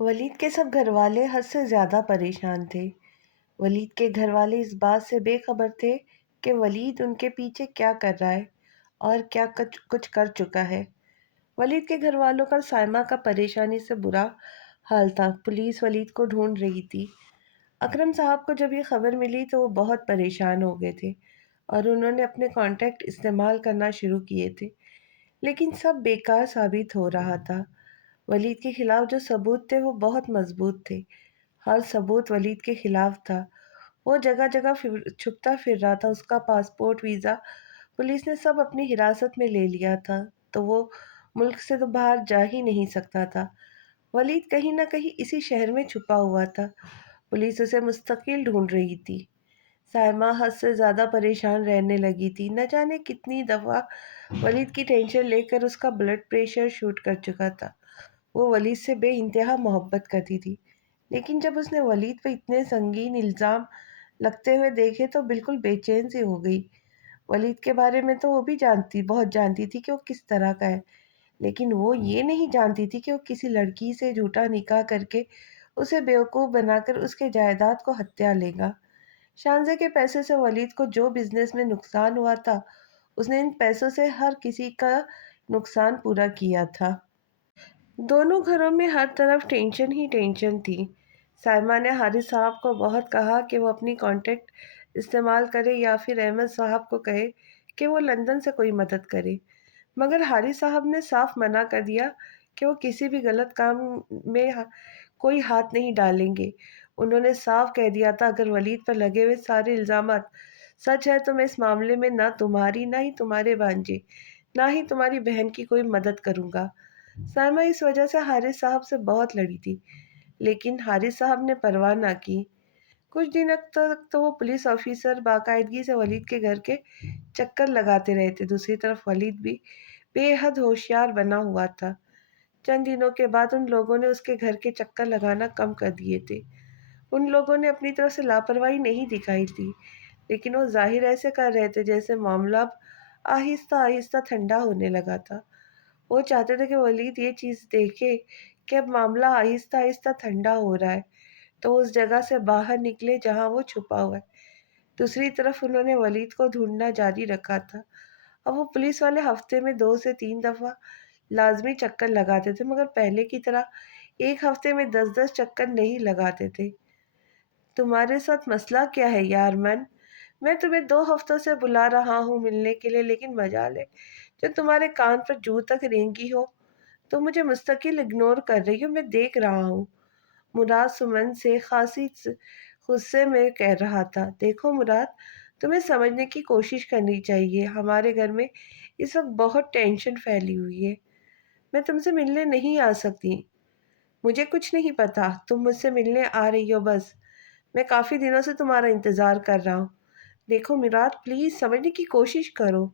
ولید کے سب گھر والے حد سے زیادہ پریشان تھے۔ ولید کے گھر والے اس بات سے بے خبر تھے کہ ولید ان کے پیچھے کیا کر رہا ہے اور کیا کچھ کر چکا ہے۔ ولید کے گھر والوں کا سائمہ کا پریشانی سے برا حال تھا۔ پولیس ولید کو ڈھونڈ رہی تھی۔ اکرم صاحب کو جب یہ خبر ملی تو وہ بہت پریشان ہو گئے تھے اور انہوں نے اپنے کانٹیکٹ استعمال کرنا شروع کیے تھے، لیکن سب بیکار ثابت ہو رہا تھا۔ ولید کے خلاف جو ثبوت تھے وہ بہت مضبوط تھے۔ ہر ثبوت ولید کے خلاف تھا۔ وہ جگہ جگہ چھپتا پھر رہا تھا۔ اس کا پاسپورٹ، ویزا پولیس نے سب اپنی حراست میں لے لیا تھا، تو وہ ملک سے تو باہر جا ہی نہیں سکتا تھا۔ ولید کہیں نہ کہیں اسی شہر میں چھپا ہوا تھا۔ پولیس اسے مستقل ڈھونڈ رہی تھی۔ سائمہ حد سے زیادہ پریشان رہنے لگی تھی۔ نہ جانے کتنی دفعہ ولید کی ٹینشن لے کر اس کا بلڈ پریشر شوٹ کر چکا تھا۔ وہ ولید سے بے انتہا محبت کرتی تھی، لیکن جب اس نے ولید پہ اتنے سنگین الزام لگتے ہوئے دیکھے تو بالکل بے چین سی ہو گئی۔ ولید کے بارے میں تو وہ بھی بہت جانتی تھی کہ وہ کس طرح کا ہے، لیکن وہ یہ نہیں جانتی تھی کہ وہ کسی لڑکی سے جھوٹا نکاح کر کے اسے بیوقوف بنا کر اس کے جائیداد کو ہتھیا لے گا۔ شانزے کے پیسے سے ولید کو جو بزنس میں نقصان ہوا تھا، اس نے ان پیسوں سے ہر کسی کا نقصان پورا کیا تھا۔ دونوں گھروں میں ہر طرف ٹینشن ہی ٹینشن تھی۔ سائمہ نے حارث صاحب کو بہت کہا کہ وہ اپنی کانٹیکٹ استعمال کرے یا پھر احمد صاحب کو کہے کہ وہ لندن سے کوئی مدد کرے، مگر حارث صاحب نے صاف منع کر دیا کہ وہ کسی بھی غلط کام میں کوئی ہاتھ نہیں ڈالیں گے۔ انہوں نے صاف کہہ دیا تھا، اگر ولید پر لگے ہوئے سارے الزامات سچ ہے تو میں اس معاملے میں نہ تمہاری، نہ ہی تمہارے بھانجے، نہ ہی تمہاری بہن کی کوئی مدد کروں گا۔ سائمہ اس وجہ سے حارث صاحب سے بہت لڑی تھی، لیکن حارث صاحب نے پرواہ نہ کی۔ کچھ دنوں تک تو وہ پولیس آفیسر باقاعدگی سے ولید کے گھر کے چکر لگاتے رہے تھے۔ دوسری طرف ولید بھی بے حد ہوشیار بنا ہوا تھا۔ چند دنوں کے بعد ان لوگوں نے اس کے گھر کے چکر لگانا کم کر دیے تھے۔ ان لوگوں نے اپنی طرف سے لاپرواہی نہیں دکھائی تھی، لیکن وہ ظاہر ایسے کر رہے تھے جیسے معاملہ اب آہستہ آہستہ ٹھنڈا ہونے لگا تھا۔ وہ چاہتے تھے کہ ولید یہ چیز دیکھے کہ اب معاملہ آہستہ آہستہ ٹھنڈا ہو رہا ہے، تو اس جگہ سے باہر نکلے جہاں وہ چھپا ہوا ہے۔ دوسری طرف انہوں نے ولید کو ڈھونڈنا جاری رکھا تھا۔ اب وہ پولیس والے ہفتے میں 2 سے 3 دفعہ لازمی چکر لگاتے تھے، مگر پہلے کی طرح ایک ہفتے میں 10 چکر نہیں لگاتے تھے۔ تمہارے ساتھ مسئلہ کیا ہے یار من؟ میں تمہیں 2 ہفتوں سے بلا رہا ہوں ملنے کے لیے، لیکن مجال ہے جو تمہارے کان پر جو تک رینگی ہو تو مجھے مستقل اگنور کر رہی ہو، میں دیکھ رہا ہوں۔ مراد سمن سے خاصی غصے میں کہہ رہا تھا، دیکھو مراد، تمہیں سمجھنے کی کوشش کرنی چاہیے۔ ہمارے گھر میں اس وقت بہت ٹینشن پھیلی ہوئی ہے۔ میں تم سے ملنے نہیں آ سکتی۔ مجھے کچھ نہیں پتا، تم مجھ سے ملنے آ رہی ہو بس۔ میں کافی دنوں سے تمہارا انتظار کر رہا ہوں۔ دیکھو مراد، پلیز سمجھنے کی کوشش کرو۔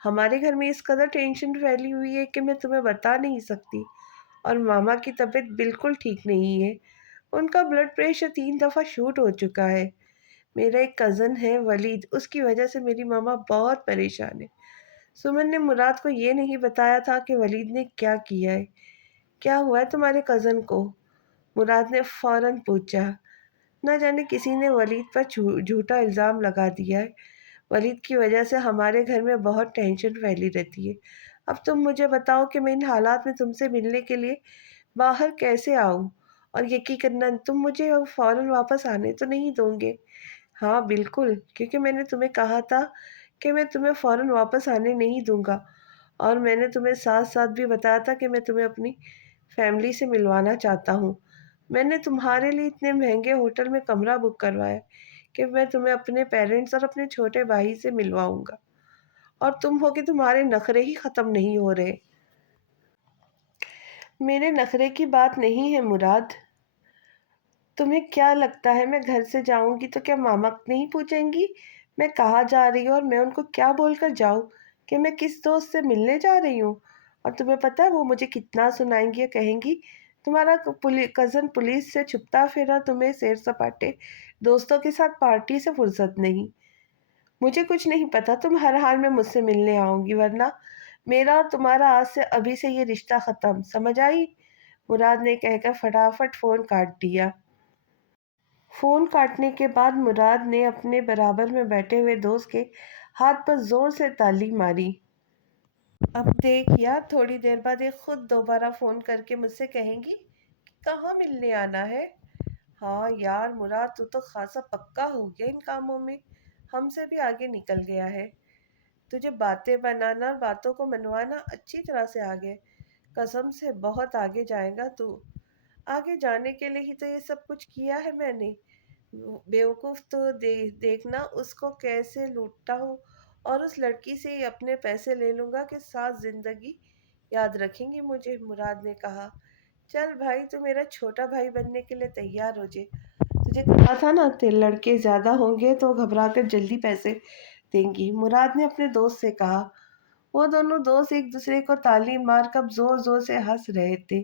ہمارے گھر میں اس قدر ٹینشن پھیلی ہوئی ہے کہ میں تمہیں بتا نہیں سکتی، اور ماما کی طبیعت بالکل ٹھیک نہیں ہے۔ ان کا بلڈ پریشر 3 دفعہ شوٹ ہو چکا ہے۔ میرا ایک کزن ہے ولید، اس کی وجہ سے میری ماما بہت پریشان ہے۔ سمن نے مراد کو یہ نہیں بتایا تھا کہ ولید نے کیا کیا ہے۔ کیا ہوا ہے تمہارے کزن کو؟ مراد نے فوراً پوچھا۔ نہ جانے کسی نے ولید پر جھوٹا الزام لگا دیا ہے۔ ولید کی وجہ سے ہمارے گھر میں بہت ٹینشن پھیلی رہتی ہے۔ اب تم مجھے بتاؤ کہ میں ان حالات میں تم سے ملنے کے لیے باہر کیسے آؤں، اور یقین کرنا تم مجھے فوراً واپس آنے تو نہیں دو گے؟ ہاں بالکل، کیونکہ میں نے تمہیں کہا تھا کہ میں تمہیں فوراً واپس آنے نہیں دوں گا، اور میں نے تمہیں ساتھ ساتھ بھی بتایا تھا کہ میں تمہیں اپنی فیملی سے ملوانا چاہتا ہوں۔ میں نے تمہارے لیے اتنے مہنگے ہوٹل میں کمرہ بک کروایا کہ میں تمہیں اپنے پیرنٹس اور اپنے چھوٹے بھائی سے ملواؤں گا، اور تم ہو کہ تمہارے نخرے ہی ختم نہیں ہو رہے۔ میرے نخرے کی بات نہیں ہے مراد۔ تمہیں کیا لگتا ہے میں گھر سے جاؤں گی تو کیا ماما نہیں پوچھیں گی میں کہاں جا رہی ہوں، اور میں ان کو کیا بول کر جاؤں کہ میں کس دوست سے ملنے جا رہی ہوں؟ اور تمہیں پتہ ہے وہ مجھے کتنا سنائیں گی، کہیں گی تمہارا کزن پولیس سے چھپتا پھرا، تمہیں سیر سپاٹے دوستوں کے ساتھ پارٹی سے فرصت نہیں۔ مجھے کچھ نہیں پتا، تم ہر حال میں مجھ سے ملنے آؤں گی، ورنہ میرا اور تمہارا آج سے ابھی سے یہ رشتہ ختم، سمجھ آئی؟ مراد نے کہہ کر فٹافٹ فون کاٹ دیا۔ فون کاٹنے کے بعد مراد نے اپنے برابر میں بیٹھے ہوئے دوست کے ہاتھ پر زور سے تالی ماری۔ اب دیکھ یار، تھوڑی دیر بعد یہ خود دوبارہ فون کر کے مجھ سے کہیں گی کہ کہاں ملنے آنا ہے۔ ہاں یار مراد، تو خاصا پکا ہو گیا ان کاموں میں، ہم سے بھی آگے نکل گیا ہے۔ تجھے باتیں بنانا اور باتوں کو منوانا اچھی طرح سے آگے، قسم سے بہت آگے جائے گا تو۔ آگے جانے کے لیے ہی تو یہ سب کچھ کیا ہے میں نے۔ بیوقوف تو دیکھنا اس کو کیسے لوٹتا ہوں، اور اس لڑکی سے ہی اپنے پیسے لے لوں گا کہ ساتھ زندگی یاد رکھیں گی مجھے، مراد نے کہا۔ چل بھائی، تو میرا چھوٹا بھائی بننے کے لیے تیار ہو جائے۔ تجھے کہا تھا نا تیرے لڑکے زیادہ ہوں گے تو گھبرا کر جلدی پیسے دیں گی، مراد نے اپنے دوست سے کہا۔ وہ دونوں دوست ایک دوسرے کو تالی مار کر زور زور سے ہنس رہے تھے۔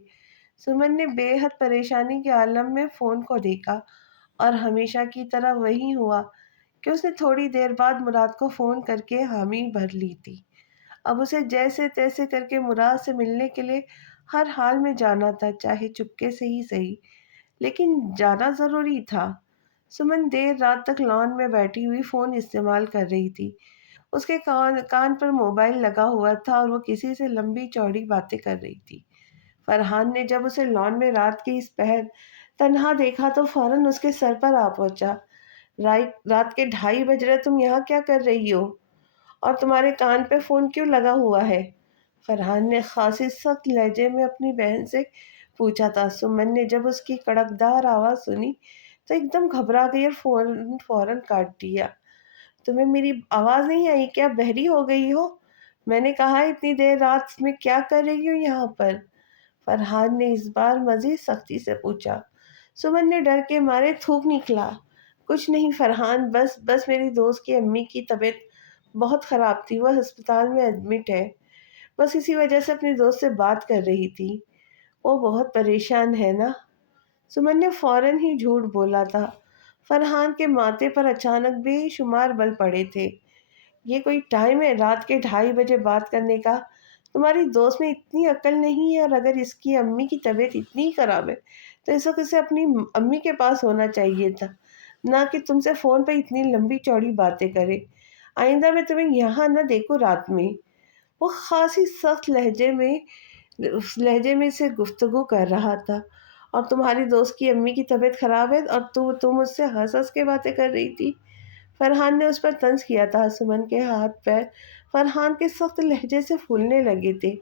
سمن نے بے حد پریشانی کے عالم میں فون کو دیکھا، اور ہمیشہ کی طرح وہی ہوا کہ اس نے تھوڑی دیر بعد مراد کو فون کر کے حامی بھر لی تھی۔ اب اسے جیسے تیسے کر کے مراد سے ملنے کے لیے ہر حال میں جانا تھا، چاہے چپکے سے ہی صحیح، لیکن جانا ضروری تھا۔ سمن دیر رات تک لان میں بیٹھی ہوئی فون استعمال کر رہی تھی۔ اس کے کان پر موبائل لگا ہوا تھا اور وہ کسی سے لمبی چوڑی باتیں کر رہی تھی۔ فرحان نے جب اسے لان میں رات کی اس پہر تنہا دیکھا تو فوراً اس کے سر پر آ پہنچا۔ رات کے 2:30 بج رہے، تم یہاں کیا کر رہی ہو؟ اور تمہارے کان پہ فون کیوں لگا ہوا ہے؟ فرحان نے خاصی سخت لہجے میں اپنی بہن سے پوچھا تھا۔ سمن نے جب اس کی کڑکدار آواز سنی تو ایک دم گھبرا گئی اور فوراً کاٹ دیا۔ تمہیں میری آواز نہیں آئی کیا؟ بہری ہو گئی ہو؟ میں نے کہا اتنی دیر رات میں کیا کر رہی ہو یہاں پر؟ فرحان نے اس بار مزید سختی سے پوچھا۔ سمن نے ڈر کے مارے تھوک نکلا۔ کچھ نہیں فرحان، بس میری دوست کی امی کی طبیعت بہت خراب تھی، وہ ہسپتال میں ایڈمٹ ہے، بس اسی وجہ سے اپنی دوست سے بات کر رہی تھی۔ وہ بہت پریشان ہے نا؟ سمن نے فوراً ہی جھوٹ بولا تھا۔ فرحان کے ماتھے پر اچانک بے شمار بل پڑے تھے۔ یہ کوئی ٹائم ہے رات کے 2:30 بجے بات کرنے کا؟ تمہاری دوست میں اتنی عقل نہیں ہے، اور اگر اس کی امی کی طبیعت اتنی خراب ہے تو اس وقت اسے اپنی امی کے پاس ہونا چاہیے تھا، نہ کہ تم سے فون پہ اتنی لمبی چوڑی باتیں کرے۔ آئندہ میں تمہیں یہاں نہ دیکھوں رات میں۔ وہ خاصی سخت لہجے میں سے گفتگو کر رہا تھا۔ اور تمہاری دوست کی امی کی طبیعت خراب ہے اور تم اس سے ہنس ہنس کے باتیں کر رہی تھی۔ فرحان نے اس پر طنز کیا تھا۔ سمن کے ہاتھ پیر فرحان کے سخت لہجے سے پھولنے لگے تھے۔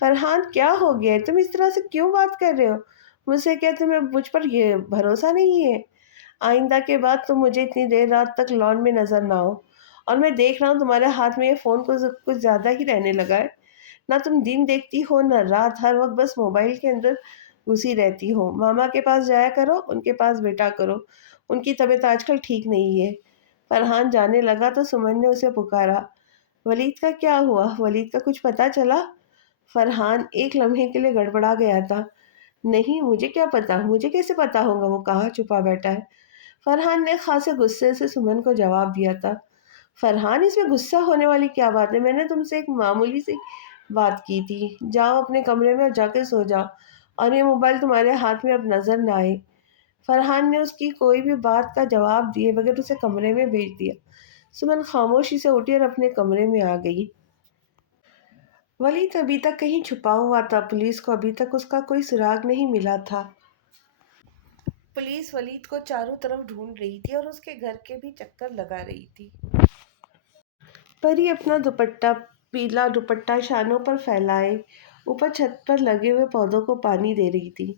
فرحان کیا ہو گیا ہے؟ تم اس طرح سے کیوں بات کر رہے ہو؟ مجھ سے کیا تمہیں مجھ پر یہ بھروسہ نہیں ہے؟ آئندہ کے بعد تم مجھے اتنی دیر رات تک لان میں نظر نہ ہو۔ اور میں دیکھ رہا ہوں تمہارے ہاتھ میں یہ فون کو کچھ زیادہ ہی رہنے لگا ہے۔ نہ تم دن دیکھتی ہو نہ رات، ہر وقت بس موبائل کے اندر گھسی رہتی ہو۔ ماما کے پاس جایا کرو، ان کے پاس بیٹا کرو، ان کی طبیعت آج کل ٹھیک نہیں ہے۔ فرحان جانے لگا تو سمن نے اسے پکارا۔ ولید کا کیا ہوا؟ ولید کا کچھ پتا چلا؟ فرحان ایک لمحے کے لیے گڑبڑا گیا تھا۔ نہیں، مجھے کیا پتا، مجھے کیسے پتا ہوگا وہ کہاں چھپا بیٹھا ہے؟ فرحان نے خاصے غصے سے سمن کو جواب دیا تھا۔ فرحان، اس میں غصہ ہونے والی کیا بات ہے؟ میں نے تم سے ایک معمولی سی بات کی تھی۔ جاؤ اپنے کمرے میں اور جا کے سو جاؤ، اور یہ موبائل تمہارے ہاتھ میں اب نظر نہ آئے۔ فرحان نے اس کی کوئی بھی بات کا جواب دیے بغیر اسے کمرے میں بھیج دیا۔ سمن خاموشی سے اٹھی اور اپنے کمرے میں آ گئی۔ ولید ابھی تک کہیں چھپا ہوا تھا، پولیس کو ابھی تک اس کا کوئی سراغ نہیں ملا تھا۔ پولیس ولید کو چاروں طرف ڈھونڈ رہی تھی اور اس کے گھر کے بھی چکر لگا رہی تھی۔ پری اپنا پیلا دوپٹہ شانوں پر پھیلائے اوپر چھت پر لگے ہوئے پودوں کو پانی دے رہی تھی۔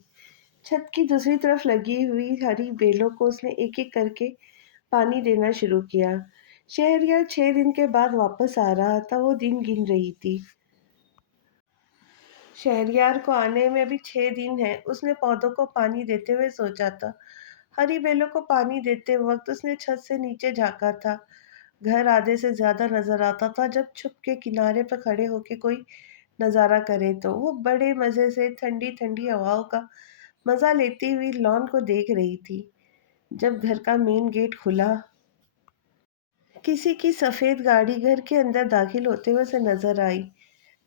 چھت کی دوسری طرف لگی ہوئی ہری بیلوں کو اس نے ایک ایک کر کے پانی دینا شروع کیا۔ شہریار 6 دن کے بعد واپس آ رہا تھا، وہ دن گن رہی تھی۔ شہریار کو آنے میں ابھی 6 دن ہیں، اس نے پودوں کو پانی دیتے ہوئے سوچا تھا۔ ہری بیلوں کو پانی دیتے وقت اس نے چھت سے نیچے جھانکا تھا۔ گھر آدھے سے زیادہ نظر آتا تھا جب چھپ کے کنارے پر کھڑے ہو کے کوئی نظارہ کرے تو۔ وہ بڑے مزے سے ٹھنڈی ٹھنڈی ہواؤں کا مزہ لیتی ہوئی لان کو دیکھ رہی تھی۔ جب گھر کا مین گیٹ کھلا، کسی کی سفید گاڑی گھر کے اندر داخل ہوتے ہوئے اسے نظر آئی۔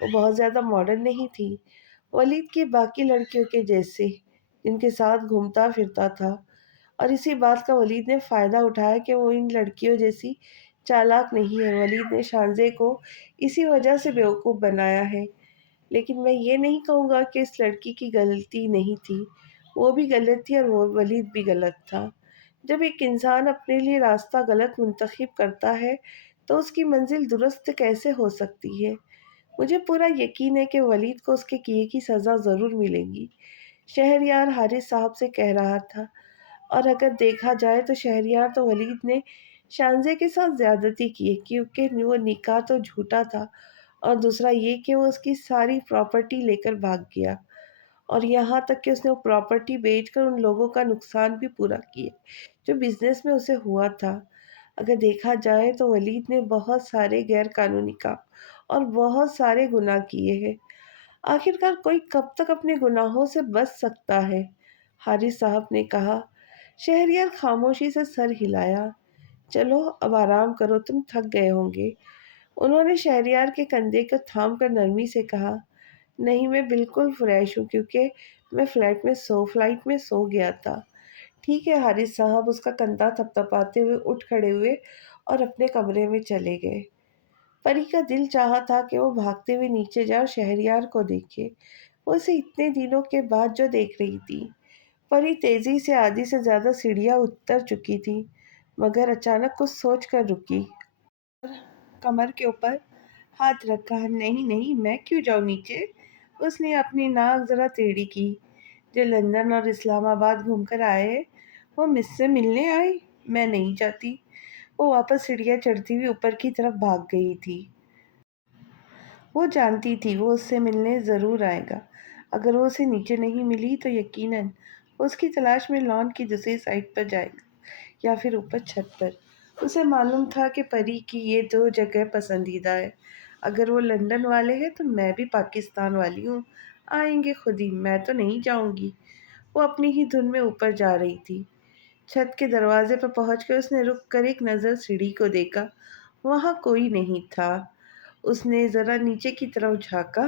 وہ بہت زیادہ ماڈرن نہیں تھی، ولید کی باقی لڑکیوں کے جیسے جن کے ساتھ گھومتا پھرتا تھا، اور اسی بات کا ولید نے فائدہ اٹھایا کہ وہ ان لڑکیوں جیسی چالاک نہیں ہے۔ ولید نے شانزے کو اسی وجہ سے بیوقوف بنایا ہے، لیکن میں یہ نہیں کہوں گا کہ اس لڑکی کی غلطی نہیں تھی، وہ بھی غلط تھی اور وہ ولید بھی غلط تھا۔ جب ایک انسان اپنے لیے راستہ غلط منتخب کرتا ہے تو اس کی منزل درست کیسے ہو سکتی ہے؟ مجھے پورا یقین ہے کہ ولید کو اس کے کیے کی سزا ضرور ملے گی، شہریار حارث صاحب سے کہہ رہا تھا۔ اور اگر دیکھا جائے تو شہریار تو ولید نے شانزے کے ساتھ زیادتی کی ہے، کیونکہ وہ نکاح تو جھوٹا تھا، اور دوسرا یہ کہ وہ اس کی ساری پراپرٹی لے کر بھاگ گیا، اور یہاں تک کہ اس نے وہ پراپرٹی بیچ کر ان لوگوں کا نقصان بھی پورا کیا جو بزنس میں اسے ہوا تھا۔ اگر دیکھا جائے تو ولید نے بہت سارے غیر قانونی کام اور بہت سارے گناہ کیے ہیں۔ آخرکار کوئی کب تک اپنے گناہوں سے بچ سکتا ہے؟ حارث صاحب نے کہا۔ شہریار خاموشی سے سر ہلایا۔ چلو اب آرام کرو، تم تھک گئے ہوں گے۔ انہوں نے شہریار کے کندھے کو تھام کر نرمی سے کہا۔ نہیں، میں بالکل فریش ہوں، کیونکہ میں فلائٹ میں سو گیا تھا۔ ٹھیک ہے حارث صاحب، اس کا کندھا تھپتھپاتے ہوئے اٹھ کھڑے ہوئے اور اپنے کمرے میں چلے گئے۔ پری کا دل چاہا تھا کہ وہ بھاگتے ہوئے نیچے جائے اور شہریار کو دیکھے، وہ اسے اتنے دنوں کے بعد جو دیکھ رہی تھی۔ پری تیزی سے آدھی سے زیادہ سیڑھیاں اتر چکی تھی، مگر اچانک کچھ سوچ کر رکی، کمر کے اوپر ہاتھ رکھا۔ نہیں نہیں، میں کیوں جاؤں نیچے؟ اس نے اپنی ناک ذرا ٹیڑھی کی۔ جو لندن اور اسلام آباد گھوم کر آئے وہ مجھ سے ملنے آئے؟ میں نہیں جاتی۔ وہ واپس سیڑھیاں چڑھتی ہوئی اوپر کی طرف بھاگ گئی تھی۔ وہ جانتی تھی وہ اس سے ملنے ضرور آئے گا۔ اگر وہ اسے نیچے نہیں ملی تو یقیناً وہ اس کی تلاش میں لان کی دوسری سائڈ پر جائے گا، یا پھر اوپر چھت پر۔ اسے معلوم تھا کہ پری کی یہ دو جگہ پسندیدہ ہے۔ اگر وہ لندن والے ہیں تو میں بھی پاکستان والی ہوں، آئیں گے خود ہی، میں تو نہیں جاؤں گی۔ وہ اپنی ہی دھن میں اوپر جا رہی تھی۔ چھت کے دروازے پر پہنچ کر اس نے رک کر ایک نظر سیڑھی کو دیکھا، وہاں کوئی نہیں تھا۔ اس نے ذرا نیچے کی طرف جھانکا،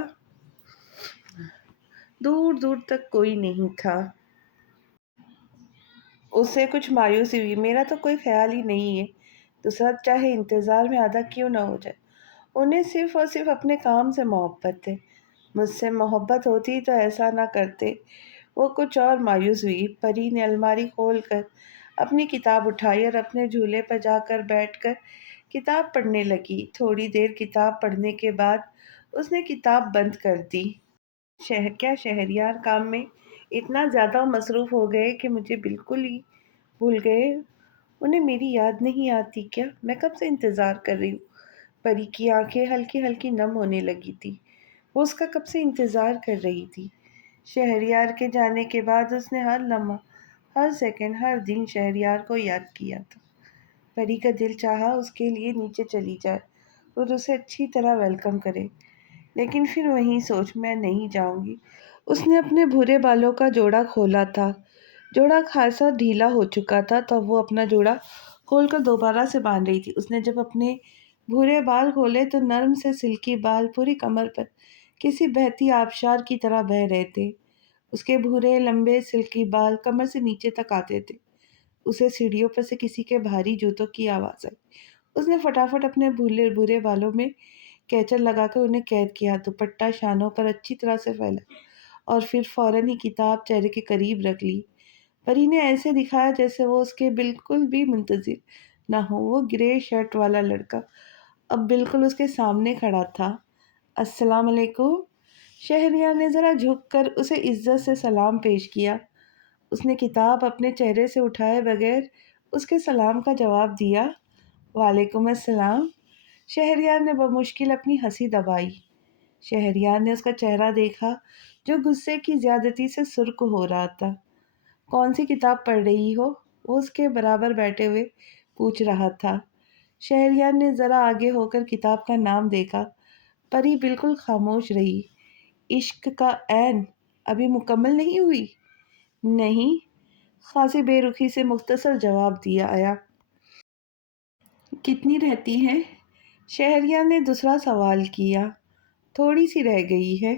دور دور تک کوئی نہیں تھا۔ اسے کچھ مایوسی ہوئی۔ میرا تو کوئی خیال ہی نہیں ہے، دوسرا چاہے انتظار میں آدھا کیوں نہ ہو جائے۔ انہیں صرف اور صرف اپنے کام سے محبت ہے، مجھ سے محبت ہوتی تو ایسا نہ کرتے۔ وہ کچھ اور مایوس ہوئی۔ پری نے الماری کھول کر اپنی کتاب اٹھائی اور اپنے جھولے پر جا کر بیٹھ کر کتاب پڑھنے لگی۔ تھوڑی دیر کتاب پڑھنے کے بعد اس نے کتاب بند کر دی۔ کیا شہریار کام میں اتنا زیادہ مصروف ہو گئے کہ مجھے بالکل ہی بھول گئے؟ انہیں میری یاد نہیں آتی کیا؟ میں کب سے انتظار کر رہی ہوں۔ پری کی آنکھیں ہلکی ہلکی نم ہونے لگی تھی، وہ اس کا کب سے انتظار کر رہی تھی۔ شہریار کے جانے کے بعد اس نے ہر لمحہ، ہر سیکنڈ، ہر دن شہریار کو یاد کیا تھا۔ پری کا دل چاہا اس کے لیے نیچے چلی جائے اور اسے اچھی طرح ویلکم کرے، لیکن پھر وہی سوچ، میں نہیں جاؤں گی۔ اس نے اپنے بھورے بالوں کا جوڑا کھولا تھا، جوڑا خاصا ڈھیلا ہو چکا تھا، تب وہ اپنا جوڑا کھول کر دوبارہ سے باندھ رہی تھی۔ اس نے جب اپنے بھورے بال کھولے تو نرم سے سلکی بال پوری کمر پر کسی بہتی آبشار کی طرح بہہ رہے تھے۔ اس کے بھورے لمبے سلکی بال کمر سے نیچے تک آتے تھے۔ اسے سیڑھیوں پر سے کسی کے بھاری جوتوں کی آواز آئی۔ اس نے فٹافٹ اپنے بھورے بالوں میں کیچر لگا کر انہیں قید کیا، دوپٹہ شانوں پر اچھی طرح سے پھیلا اور پھر فوراً ہی کتاب چہرے کے قریب رکھ لی۔ پری نے ایسے دکھایا جیسے وہ اس کے بالکل بھی منتظر نہ ہو۔ وہ گرے شرٹ والا لڑکا اب بالکل اس کے سامنے کھڑا تھا۔ السلام علیکم۔ شہریار نے ذرا جھک کر اسے عزت سے سلام پیش کیا۔ اس نے کتاب اپنے چہرے سے اٹھائے بغیر اس کے سلام کا جواب دیا۔ وعلیکم السلام۔ شہریار نے بمشکل اپنی ہنسی دبائی۔ شہریار نے اس کا چہرہ دیکھا جو غصے کی زیادتی سے سرخ ہو رہا تھا۔ کون سی کتاب پڑھ رہی ہو؟ وہ اس کے برابر بیٹھے ہوئے پوچھ رہا تھا۔ شہریار نے ذرا آگے ہو کر کتاب کا نام دیکھا۔ پری بالکل خاموش رہی۔ عشق کا عین ابھی مکمل نہیں ہوئی؟ نہیں، خاصی بے رخی سے مختصر جواب دیا آیا۔ کتنی رہتی ہیں؟ شہریار نے دوسرا سوال کیا۔ تھوڑی سی رہ گئی ہے۔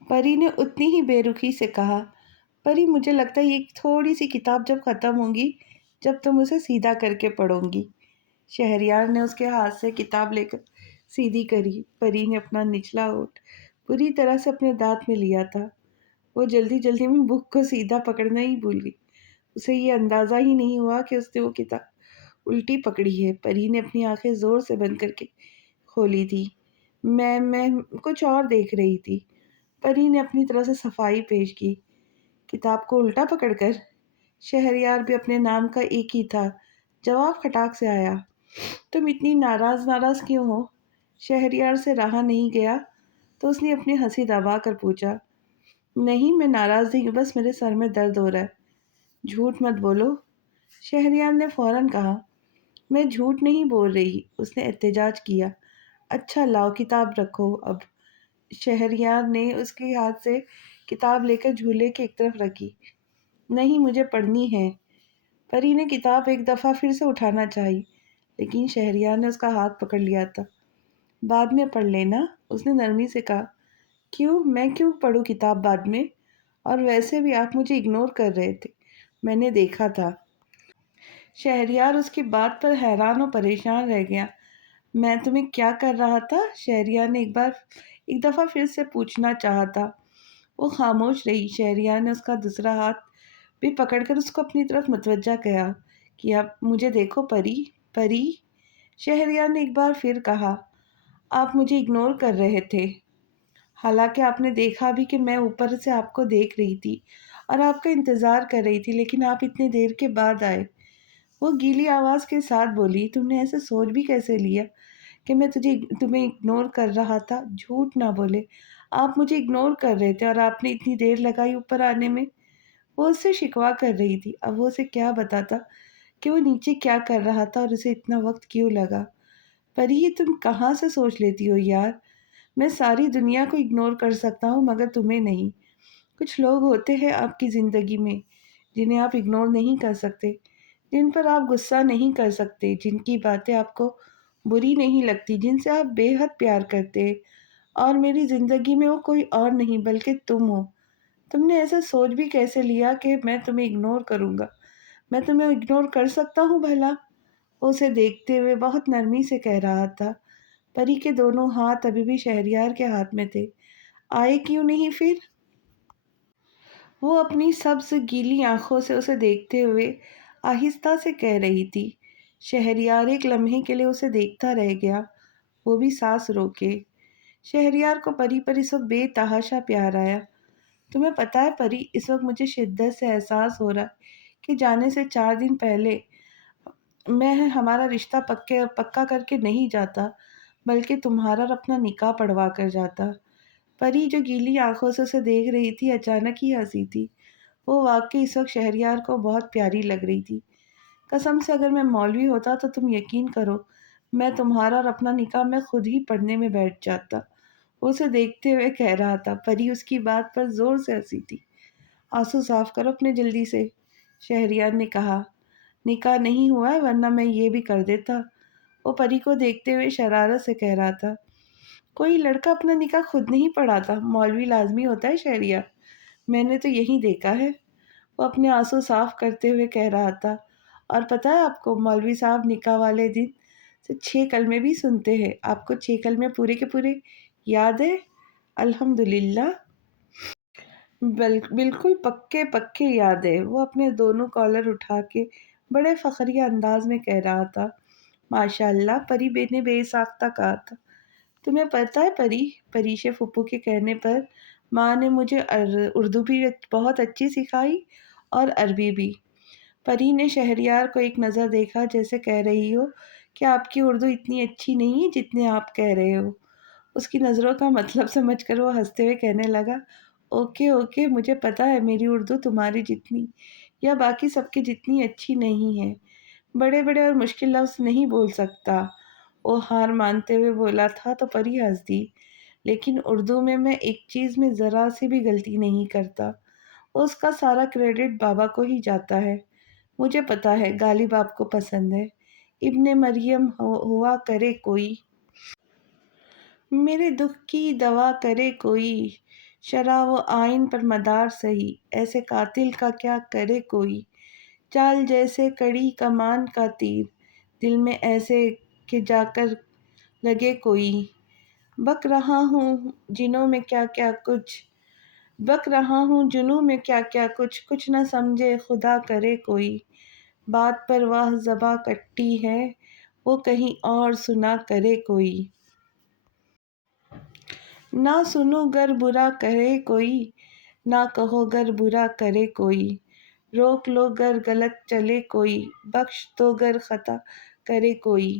پری نے اتنی ہی بے رخی سے کہا، پری مجھے لگتا ہے یہ تھوڑی سی کتاب جب ختم ہوگی جب تم اسے سیدھا کر کے پڑھو گی۔ شہریار نے اس کے ہاتھ سے کتاب لے کر سیدھی کری۔ پری نے اپنا نچلا ہونٹ پوری طرح سے اپنے دانت میں لیا تھا۔ وہ جلدی جلدی میں بک کو سیدھا پکڑنا ہی بھول گئی۔ اسے یہ اندازہ ہی نہیں ہوا کہ اس نے وہ کتاب الٹی پکڑی ہے۔ پری نے اپنی آنکھیں زور سے بند کر کے کھولی تھی۔ میں کچھ اور دیکھ رہی تھی۔ پری نے اپنی طرف سے صفائی پیش کی۔ کتاب کو الٹا پکڑ کر؟ شہریار بھی اپنے نام کا ایک ہی تھا۔ جواب کھٹاک سے آیا۔ تم اتنی ناراض کیوں ہو؟ شہریار سے رہا نہیں گیا تو اس نے اپنی ہنسی دبا کر پوچھا۔ نہیں میں ناراض نہیں ہوں، بس میرے سر میں درد ہو رہا ہے۔ جھوٹ مت بولو، شہریار نے فوراً کہا۔ میں جھوٹ نہیں بول رہی، اس نے احتجاج کیا۔ اچھا لاؤ کتاب رکھو اب۔ شہریار نے اس کے ہاتھ سے کتاب لے کر جھولے کی ایک طرف رکھی۔ نہیں مجھے پڑھنی ہے۔ پری نے کتاب ایک دفعہ پھر سے اٹھانا چاہی، لیکن شہریار نے اس کا ہاتھ پکڑ لیا تھا۔ بعد میں پڑھ لینا، اس نے نرمی سے کہا۔ کیوں؟ میں کیوں پڑھوں کتاب بعد میں؟ اور ویسے بھی آپ مجھے اگنور کر رہے تھے، میں نے دیکھا تھا۔ شہریار اس کی بات پر حیران و پریشان رہ گیا۔ میں تمہیں کیا کر رہا تھا؟ شہریار نے ایک دفعہ پھر سے پوچھنا چاہا تھا۔ وہ خاموش رہی۔ شہریار نے اس کا دوسرا ہاتھ بھی پکڑ کر اس کو اپنی طرف متوجہ کیا مجھے دیکھو پری، پری۔ شہریار نے ایک بار پھر کہا، آپ مجھے اگنور کر رہے تھے، حالانکہ آپ نے دیکھا بھی کہ میں اوپر سے آپ کو دیکھ رہی تھی اور آپ کا انتظار کر رہی تھی، لیکن آپ اتنے دیر کے بعد آئے۔ وہ گیلی آواز کے ساتھ بولی، تم نے ایسے سوچ بھی کیسے لیا کہ میں تمہیں اگنور کر رہا تھا؟ جھوٹ نہ بولے، آپ مجھے اگنور کر رہے تھے اور آپ نے اتنی دیر لگائی اوپر آنے میں۔ وہ اس سے شکوہ کر رہی تھی۔ اب وہ اسے کیا بتاتا کہ وہ نیچے کیا کر رہا تھا اور اسے اتنا وقت کیوں لگا۔ پری یہ تم کہاں سے سوچ لیتی ہو یار؟ میں ساری دنیا کو اگنور کر سکتا ہوں مگر تمہیں نہیں۔ کچھ لوگ ہوتے ہیں آپ کی زندگی میں جنہیں آپ اگنور نہیں کر سکتے، جن پر آپ غصہ نہیں کر سکتے، جن کی باتیں آپ کو بری نہیں لگتی، جن سے آپ بے حد پیار کرتے، اور میری زندگی میں وہ کوئی اور نہیں بلکہ تم ہو۔ تم نے ایسا سوچ بھی کیسے لیا کہ میں تمہیں اگنور کروں گا؟ میں تمہیں اگنور کر سکتا ہوں بھلا؟ وہ اسے دیکھتے ہوئے بہت نرمی سے کہہ رہا تھا۔ پری کے دونوں ہاتھ ابھی بھی شہریار کے ہاتھ میں تھے۔ آئے کیوں نہیں پھر؟ وہ اپنی سبز گیلی آنکھوں سے اسے دیکھتے ہوئے آہستہ سے کہہ رہی تھی۔ شہریار ایک لمحے کے لیے اسے دیکھتا رہ گیا، وہ بھی سانس روکے۔ شہریار کو پری پر اس وقت بے تحاشا پیار آیا۔ تمہیں پتہ ہے پری، اس وقت مجھے شدت سے احساس ہو رہا ہے کہ جانے سے 4 دن پہلے میں ہمارا رشتہ پکا کر کے نہیں جاتا، بلکہ تمہارا اور اپنا نکاح پڑھوا کر جاتا۔ پری جو گیلی آنکھوں سے اسے دیکھ رہی تھی اچانک ہی ہنسی تھی۔ وہ واقعی اس وقت شہریار کو بہت پیاری لگ رہی تھی۔ قسم سے اگر میں مولوی ہوتا تو تم یقین کرو میں تمہارا اور اپنا نکاح میں خود ہی پڑھنے میں بیٹھ جاتا۔ وہ اسے دیکھتے ہوئے کہہ رہا تھا۔ پری اس کی بات پر زور سے ہنسی تھی۔ آنسو صاف کرو اپنے جلدی سے، شہریار نے کہا۔ نکاح نہیں ہوا ہے ورنہ میں یہ بھی کر دیتا، وہ پری کو دیکھتے ہوئے شرارت سے کہہ رہا تھا۔ کوئی لڑکا اپنا نکاح خود نہیں پڑھاتا، مولوی لازمی ہوتا ہے شہریار، میں نے تو یہی دیکھا ہے، وہ اپنے آنسو صاف کرتے ہوئے کہہ رہا تھا۔ اور پتہ ہے آپ کو، مولوی صاحب نکاح والے دن سے 6 کلمے بھی سنتے ہیں۔ آپ کو 6 کلمے پورے کے پورے یاد ہے؟ الحمدللہ بالکل پکے یاد ہے، وہ اپنے دونوں کالر اٹھا کے بڑے فخریہ انداز میں کہہ رہا تھا۔ ماشاءاللہ، پری نے بے ساختہ کہا تھا۔ تمہیں پتہ ہے پری، پریشے پھپھو کے کہنے پر ماں نے مجھے اردو بھی بہت اچھی سکھائی اور عربی بھی۔ پری نے شہریار کو ایک نظر دیکھا جیسے کہہ رہی ہو کہ آپ کی اردو اتنی اچھی نہیں جتنے آپ کہہ رہے ہو۔ اس کی نظروں کا مطلب سمجھ کر وہ ہنستے ہوئے کہنے لگا، اوکے مجھے پتہ ہے میری اردو تمہاری جتنی یا باقی سب کی جتنی اچھی نہیں ہے، بڑے بڑے اور مشکل لفظ نہیں بول سکتا۔ وہ ہار مانتے ہوئے بولا تھا تو پری ہنس دی۔ لیکن اردو میں ایک چیز میں ذرا سی بھی غلطی نہیں کرتا، اس کا سارا کریڈٹ بابا کو ہی جاتا ہے۔ مجھے پتا ہے غالب آپ کو پسند ہے، ابن مریم ہوا کرے کوئی۔ میرے دکھ کی دوا کرے کوئی، شرح و آئین پر مدار سہی، ایسے قاتل کا کیا کرے کوئی، چال جیسے کڑی کمان کا تیر، دل میں ایسے کہ جا کر لگے کوئی، بک رہا ہوں جنوں میں کیا کیا کچھ، بک رہا ہوں جنوں میں کیا کیا کچھ نہ سمجھے خدا کرے کوئی، بات پر واہ زباں کٹی ہے، وہ کہیں اور سنا کرے کوئی، نہ سنو گر برا کرے کوئی، نہ کہو گر برا کرے کوئی، روک لو گر غلط چلے کوئی، بخش دو گر خطا کرے کوئی،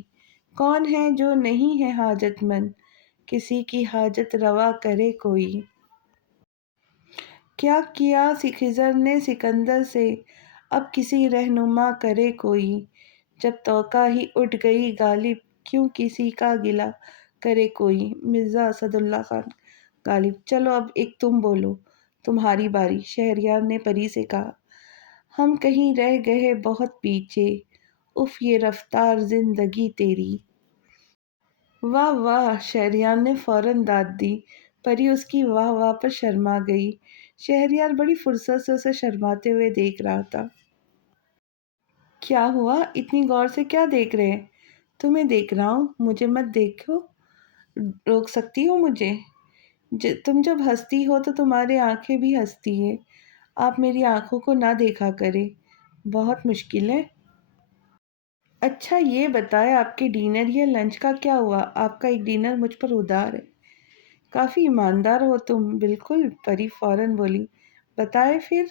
کون ہے جو نہیں ہے حاجت مند، کسی کی حاجت روا کرے کوئی، کیا کیا خضر نے سکندر سے، اب کسی رہنما کرے کوئی، جب توقع ہی اٹھ گئی غالب، کیوں کسی کا گلہ کرے کوئی، مرزا اسداللہ خان غالب۔ چلو اب ایک تم بولو، تمہاری باری، شہریار نے پری سے کہا۔ ہم کہیں رہ گئے بہت پیچھے، اف یہ رفتار زندگی تیری۔ واہ واہ، شہریار نے فوراً داد دی۔ پری اس کی واہ واہ پر شرما گئی۔ شہریار بڑی فرصت سے اسے شرماتے ہوئے دیکھ رہا تھا۔ کیا ہوا؟ اتنی غور سے کیا دیکھ رہے؟ تمہیں دیکھ رہا ہوں، مجھے مت دیکھو۔ روک سکتی ہو مجھے؟ تم جب ہنستی ہو تو تمہاری آنکھیں بھی ہنستی ہیں۔ آپ میری آنکھوں کو نہ دیکھا کرے، بہت مشکل ہے۔ اچھا یہ بتائے آپ کے ڈنر یا لنچ کا کیا ہوا؟ آپ کا ایک ڈنر مجھ پر ادھار ہے۔ کافی ایماندار ہو تم۔ بالکل، پری فوراً بولی۔ بتائے پھر؟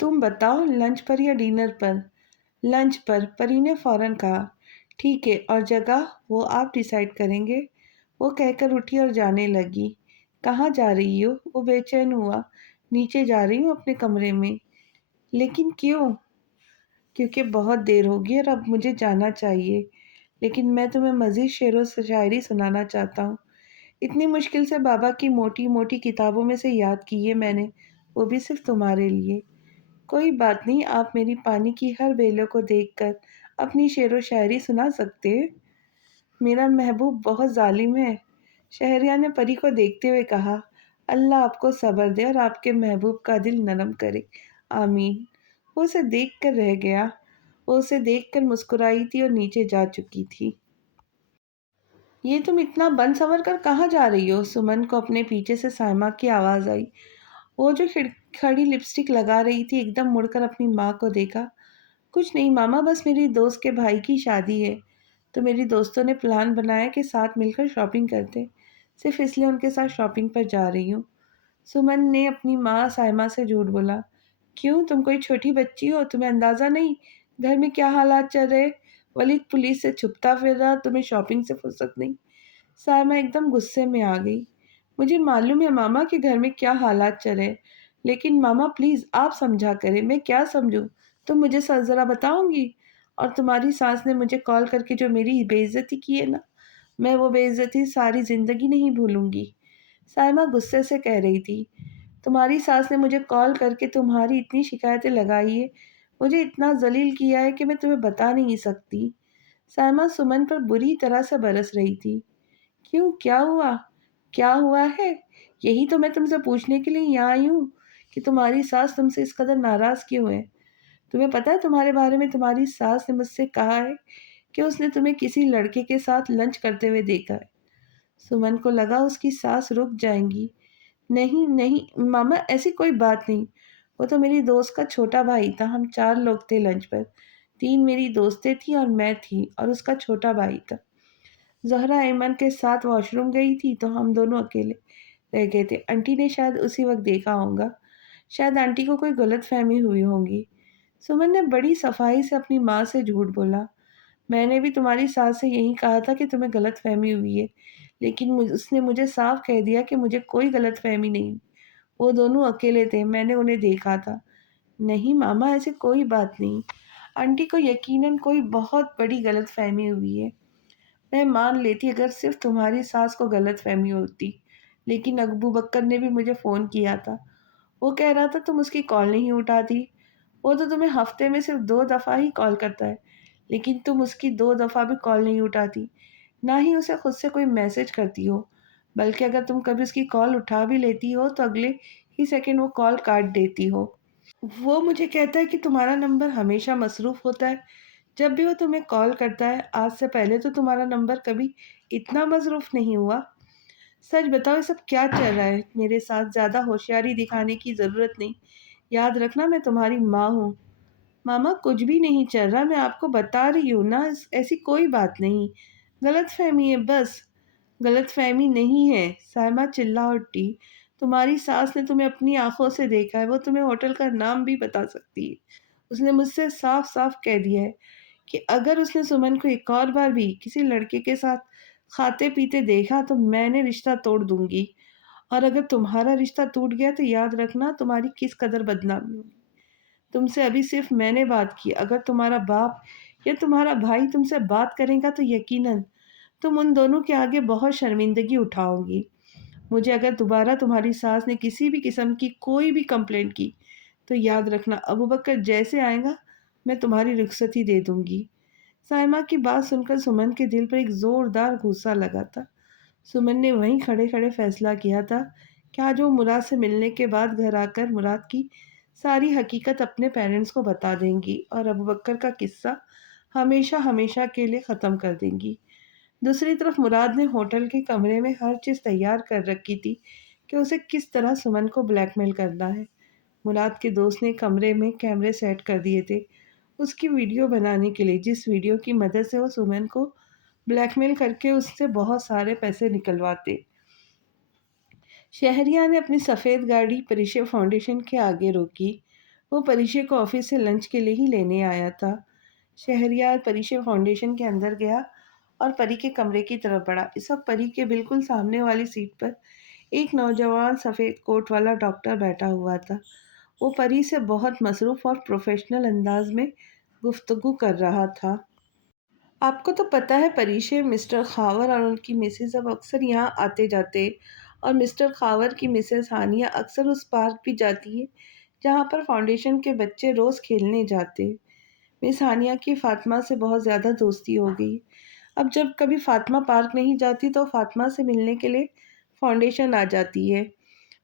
تم بتاؤ، لنچ پر یا ڈنر پر؟ لنچ پر، پری نے فوراً کہا۔ ٹھیک ہے، اور جگہ وہ آپ ڈیسائیڈ کریں گے۔ وہ کہہ کر اٹھی اور جانے لگی۔ کہاں جا رہی ہو؟ وہ بے چین ہوا۔ نیچے جا رہی ہوں اپنے کمرے میں۔ لیکن کیوں؟ کیونکہ بہت دیر ہوگی اور اب مجھے جانا چاہیے۔ لیکن میں تمہیں مزید شعر و شاعری سنانا چاہتا ہوں۔ اتنی مشکل سے بابا کی موٹی موٹی کتابوں میں سے یاد کی ہے میں نے، وہ بھی صرف تمہارے لیے۔ کوئی بات نہیں، آپ میری پانی کی ہر بیلوں کو دیکھ کر اپنی شعر و شاعری سنا سکتے ہیں۔ میرا محبوب بہت ظالم ہے، شہریار نے پری کو دیکھتے ہوئے کہا۔ اللہ آپ کو صبر دے اور آپ کے محبوب کا دل نرم کرے، آمین۔ وہ اسے دیکھ کر رہ گیا۔ وہ اسے دیکھ کر مسکرائی تھی اور نیچے جا چکی تھی۔ یہ تم اتنا بن سنور کر کہاں جا رہی ہو؟ سمن کو اپنے پیچھے سے سائمہ کی آواز آئی۔ وہ جو کھڑی لپسٹک لگا رہی تھی ایک دم مڑ کر اپنی ماں کو دیکھا۔ کچھ نہیں ماما، بس میری دوست کے بھائی کی شادی ہے تو میری دوستوں نے پلان بنایا کہ ساتھ مل کر شاپنگ کرتے، صرف اس لیے ان کے ساتھ شاپنگ پر جا رہی ہوں۔ سمن نے اپنی ماں سائمہ سے جھوٹ بولا۔ کیوں، تم کوئی چھوٹی بچی ہو؟ تمہیں اندازہ نہیں گھر میں کیا حالات چل رہے؟ ولید پولیس سے چھپتا پھر رہا، تمہیں شاپنگ سے فرصت نہیں۔ سائمہ ایک دم غصے میں آ گئی۔ مجھے معلوم ہے ماما کہ گھر میں کیا حالات چل رہے، لیکن ماما پلیز آپ سمجھا کریں۔ میں کیا سمجھوں؟ تم مجھے ذرا بتاؤں گی؟ اور تمہاری ساس نے مجھے کال کر کے جو میری بے عزتی کی ہے نا، میں وہ بے عزتی ساری زندگی نہیں بھولوں گی۔ سائمہ غصے سے کہہ رہی تھی۔ تمہاری ساس نے مجھے کال کر کے تمہاری اتنی شکایتیں لگائی ہے، مجھے اتنا ذلیل کیا ہے کہ میں تمہیں بتا نہیں سکتی۔ سائمہ سمن پر بری طرح سے برس رہی تھی۔ کیوں، کیا ہوا؟ کیا ہوا ہے؟ یہی تو میں تم سے پوچھنے کے لیے یہاں آئی ہوں کہ تمہاری ساس تم سے اس قدر ناراض کیوں ہے؟ تمہیں پتہ ہے تمہارے بارے میں تمہاری ساس نے مجھ سے کہا ہے کہ اس نے تمہیں کسی لڑکے کے ساتھ لنچ کرتے ہوئے دیکھا ہے۔ سمن کو لگا اس کی ساس رک جائیں گی۔ نہیں نہیں ماما، ایسی کوئی بات نہیں، وہ تو میری دوست کا چھوٹا بھائی تھا۔ ہم 4 لوگ تھے لنچ پر، 3 میری دوستیں تھیں اور میں تھی اور اس کا چھوٹا بھائی تھا۔ زہرا ایمن کے ساتھ واش روم گئی تھی تو ہم دونوں اکیلے رہ گئے تھے۔ آنٹی نے شاید اسی وقت دیکھا ہوگا، شاید آنٹی کو کوئی غلط فہمی ہوئی ہوگی۔ سمن نے بڑی صفائی سے اپنی ماں سے جھوٹ بولا۔ میں نے بھی تمہاری ساس سے یہی کہا تھا کہ تمہیں غلط فہمی ہوئی ہے، لیکن اس نے مجھے صاف کہہ دیا کہ مجھے کوئی غلط فہمی نہیں، وہ دونوں اکیلے تھے، میں نے انہیں دیکھا تھا۔ نہیں ماما، ایسی کوئی بات نہیں، آنٹی کو یقیناً کوئی بہت بڑی غلط فہمی ہوئی ہے۔ میں مان لیتی اگر صرف تمہاری ساس کو غلط فہمی ہوتی، لیکن ابو بکر نے بھی مجھے فون کیا تھا، وہ کہہ رہا تھا تم اس کی کال نہیں اٹھاتی۔ وہ تو تمہیں ہفتے میں صرف 2 دفعہ ہی کال کرتا ہے، لیکن تم اس کی 2 دفعہ بھی کال نہیں اٹھاتی۔ نہ ہی اسے خود سے کوئی میسج کرتی ہو، بلکہ اگر تم کبھی اس کی کال اٹھا بھی لیتی ہو تو اگلے ہی سیکنڈ وہ کال کاٹ دیتی ہو۔ وہ مجھے کہتا ہے کہ تمہارا نمبر ہمیشہ مصروف ہوتا ہے۔ جب بھی وہ تمہیں کال کرتا ہے، آج سے پہلے تو تمہارا نمبر کبھی اتنا مصروف نہیں ہوا۔ سچ بتاؤ، یہ سب کیا چل رہا ہے؟ میرے ساتھ زیادہ ہوشیاری دکھانے کی ضرورت نہیں۔ یاد رکھنا میں تمہاری ماں ہوں۔ ماما، کچھ بھی نہیں چل رہا، میں آپ کو بتا رہی ہوں نا، ایسی کوئی بات نہیں، غلط فہمی ہے بس۔ غلط فہمی نہیں ہے، سائمہ چلا اٹھی۔ تمہاری ساس نے تمہیں اپنی آنکھوں سے دیکھا ہے، وہ تمہیں ہوٹل کا نام بھی بتا سکتی ہے۔ اس نے مجھ سے صاف صاف کہہ دیا ہے کہ اگر اس نے سمن کو ایک اور بار بھی کسی لڑکے کے ساتھ کھاتے پیتے دیکھا تو میں نے رشتہ توڑ دوں گی، اور اگر تمہارا رشتہ ٹوٹ گیا تو یاد رکھنا تمہاری کس قدر بدنامی ہوگی۔ تم سے ابھی صرف میں نے بات کی، اگر تمہارا باپ یا تمہارا بھائی تم سے بات کرے گا تو یقیناً تم ان دونوں کے آگے بہت شرمندگی اٹھاؤ گی۔ مجھے اگر دوبارہ تمہاری ساس نے کسی بھی قسم کی کوئی بھی کمپلینٹ کی تو یاد رکھنا ابوبکر جیسے آئے گا میں تمہاری رخصتی دے دوں گی۔ سائمہ کی بات سن کر سمن کے دل پر ایک زوردار غصہ لگا تھا۔ سمن نے وہیں کھڑے کھڑے فیصلہ کیا تھا کہ آج وہ مراد سے ملنے کے بعد گھر آ کر مراد کی ساری حقیقت اپنے پیرنٹس کو بتا دیں گی اور ابوبکر کا قصہ ہمیشہ ہمیشہ کے لیے ختم کر دیں گی۔ دوسری طرف مراد نے ہوٹل کے کمرے میں ہر چیز تیار کر رکھی تھی کہ اسے کس طرح سمن کو بلیک میل کرنا ہے۔ مراد کے دوست نے کمرے میں کیمرے سیٹ کر دیے تھے اس کی ویڈیو بنانے کے لیے، جس ویڈیو کی مدد سے وہ سمن کو بلیک میل کر کے اس سے بہت سارے پیسے نکلواتے۔ شہریار نے اپنی سفید گاڑی پریشے فاؤنڈیشن کے آگے روکی۔ وہ پریشے کو آفس سے لنچ کے لیے ہی لینے آیا تھا۔ شہریار پریشے فاؤنڈیشن کے اندر گیا اور پری کے کمرے کی طرف بڑھا۔ اس وقت پری کے بالکل سامنے والی سیٹ پر ایک نوجوان سفید کوٹ والا ڈاکٹر بیٹھا ہوا تھا۔ وہ پری سے بہت مصروف اور پروفیشنل انداز میں گفتگو کر رہا تھا۔ آپ کو تو پتہ ہے پریشے، مسٹر خاور اور ان کی مسز اب اکثر یہاں آتے جاتے، اور مسٹر خاور کی مسز ہانیہ اکثر اس پارک بھی جاتی ہے جہاں پر فاؤنڈیشن کے بچے روز کھیلنے جاتے۔ مس ہانیہ کی فاطمہ سے بہت زیادہ دوستی ہو گئی۔ اب جب کبھی فاطمہ پارک نہیں جاتی تو فاطمہ سے ملنے کے لیے فاؤنڈیشن آ جاتی ہے۔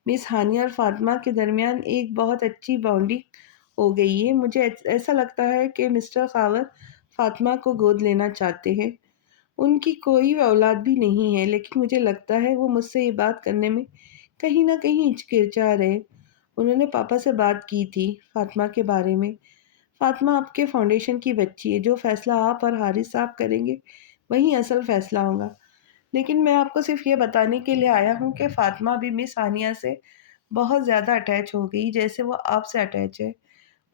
مس ہانیہ اور فاطمہ کے درمیان ایک بہت اچھی بانڈنگ ہو گئی ہے۔ مجھے ایسا لگتا ہے کہ مسٹر خاور فاطمہ کو گود لینا چاہتے ہیں۔ ان کی کوئی اولاد بھی نہیں ہے، لیکن مجھے لگتا ہے وہ مجھ سے یہ بات کرنے میں کہیں نہ کہیں ہچکچا رہے۔ انہوں نے پاپا سے بات کی تھی فاطمہ کے بارے میں۔ فاطمہ آپ کے فاؤنڈیشن کی بچی ہے، جو فیصلہ آپ اور حارث صاحب کریں گے وہی اصل فیصلہ ہوگا۔ لیکن میں آپ کو صرف یہ بتانے کے لیے آیا ہوں کہ فاطمہ بھی مس ہانیہ سے بہت زیادہ اٹیچ ہو گئی جیسے وہ آپ سے اٹیچ ہے۔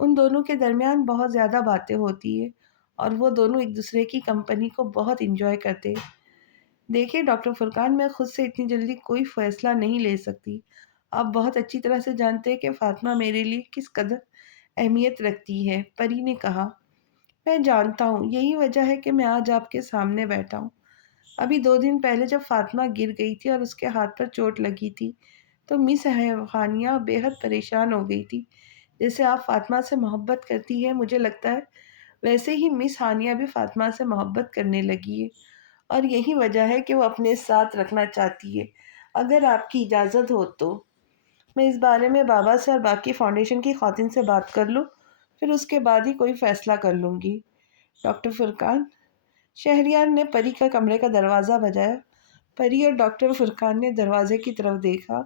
ان دونوں کے درمیان بہت زیادہ باتیں ہوتی ہے اور وہ دونوں ایک دوسرے کی کمپنی کو بہت انجوائے کرتے ہیں۔ دیکھیں ڈاکٹر فرقان، میں خود سے اتنی جلدی کوئی فیصلہ نہیں لے سکتی۔ آپ بہت اچھی طرح سے جانتے ہیں کہ فاطمہ میرے لیے کس قدر اہمیت رکھتی ہے، پری نے کہا۔ میں جانتا ہوں، یہی وجہ ہے کہ میں آج آپ کے سامنے بیٹھا ہوں۔ ابھی 2 دن پہلے جب فاطمہ گر گئی تھی اور اس کے ہاتھ پر چوٹ لگی تھی تو مس ہانیہ بے حد پریشان ہو گئی تھی۔ جیسے آپ فاطمہ سے محبت کرتی ہے، مجھے لگتا ہے ویسے ہی مس ہانیہ بھی فاطمہ سے محبت کرنے لگی ہے، اور یہی وجہ ہے کہ وہ اپنے ساتھ رکھنا چاہتی ہے۔ اگر آپ کی اجازت ہو تو میں اس بارے میں بابا سے اور باقی فاؤنڈیشن کی خواتین سے بات کر لوں، پھر اس کے بعد ہی کوئی فیصلہ کر لوں گی۔ ڈاکٹر فرقان، شہریار نے پری کا کمرے کا دروازہ بجایا۔ پری اور ڈاکٹر فرقان نے دروازے کی طرف دیکھا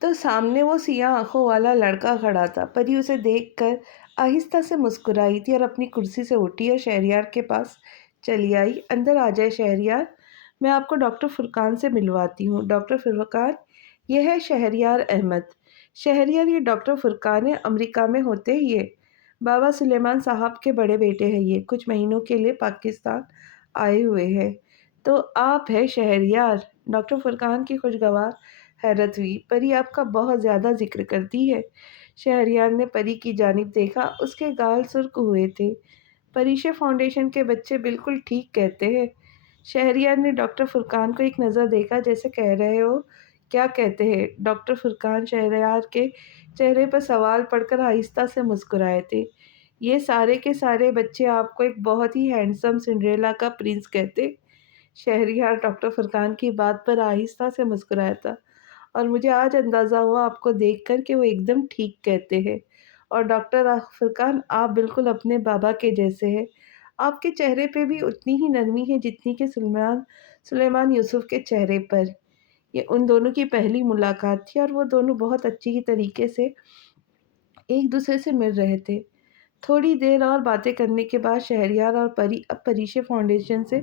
تو سامنے وہ سیاہ آنکھوں والا لڑکا کھڑا تھا۔ پری اسے دیکھ کر آہستہ سے مسکرائی تھی اور اپنی کرسی سے اٹھی اور شہریار کے پاس چلی آئی۔ اندر آ جائے شہریار، میں آپ کو ڈاکٹر فرقان سے ملواتی ہوں۔ ڈاکٹر فرقان، یہ ہے شہریار احمد۔ شہریار، یہ ڈاکٹر فرقان ہے، امریکہ میں ہوتے یہ بابا سلیمان صاحب کے بڑے بیٹے ہیں، یہ کچھ مہینوں کے لیے پاکستان آئے ہوئے ہیں۔ تو آپ ہے شہریار؟ ڈاکٹر فرقان کی خوشگوار حیرت ہوئی۔ پری آپ کا بہت زیادہ ذکر کرتی ہے۔ شہریار نے پری کی جانب دیکھا، اس کے گال سرخ ہوئے تھے۔ پریشے فاؤنڈیشن کے بچے بالکل ٹھیک کہتے ہیں۔ شہریار نے ڈاکٹر فرقان کو ایک نظر دیکھا جیسے کہہ رہے ہو کیا کہتے ہیں؟ ڈاکٹر فرقان شہریار کے چہرے پر سوال پڑھ کر آہستہ سے مسکرائے تھے۔ یہ سارے کے سارے بچے آپ کو ایک بہت ہی ہینڈسم سنڈریلا کا پرنس کہتے شہریار ڈاکٹر فرقان کی بات پر آہستہ سے مسکرایا تھا، اور مجھے آج اندازہ ہوا آپ کو دیکھ کر کہ وہ ایک دم ٹھیک کہتے ہیں۔ اور ڈاکٹر فرقان، آپ بالکل اپنے بابا کے جیسے ہیں۔ آپ کے چہرے پہ بھی اتنی ہی نرمی ہے جتنی کہ سلیمان یوسف کے چہرے پر۔ یہ ان دونوں کی پہلی ملاقات تھی، اور وہ دونوں بہت اچھی طریقے سے ایک دوسرے سے مل رہے تھے۔ تھوڑی دیر اور باتیں کرنے کے بعد شہریار اور پری اب پریشے فاؤنڈیشن سے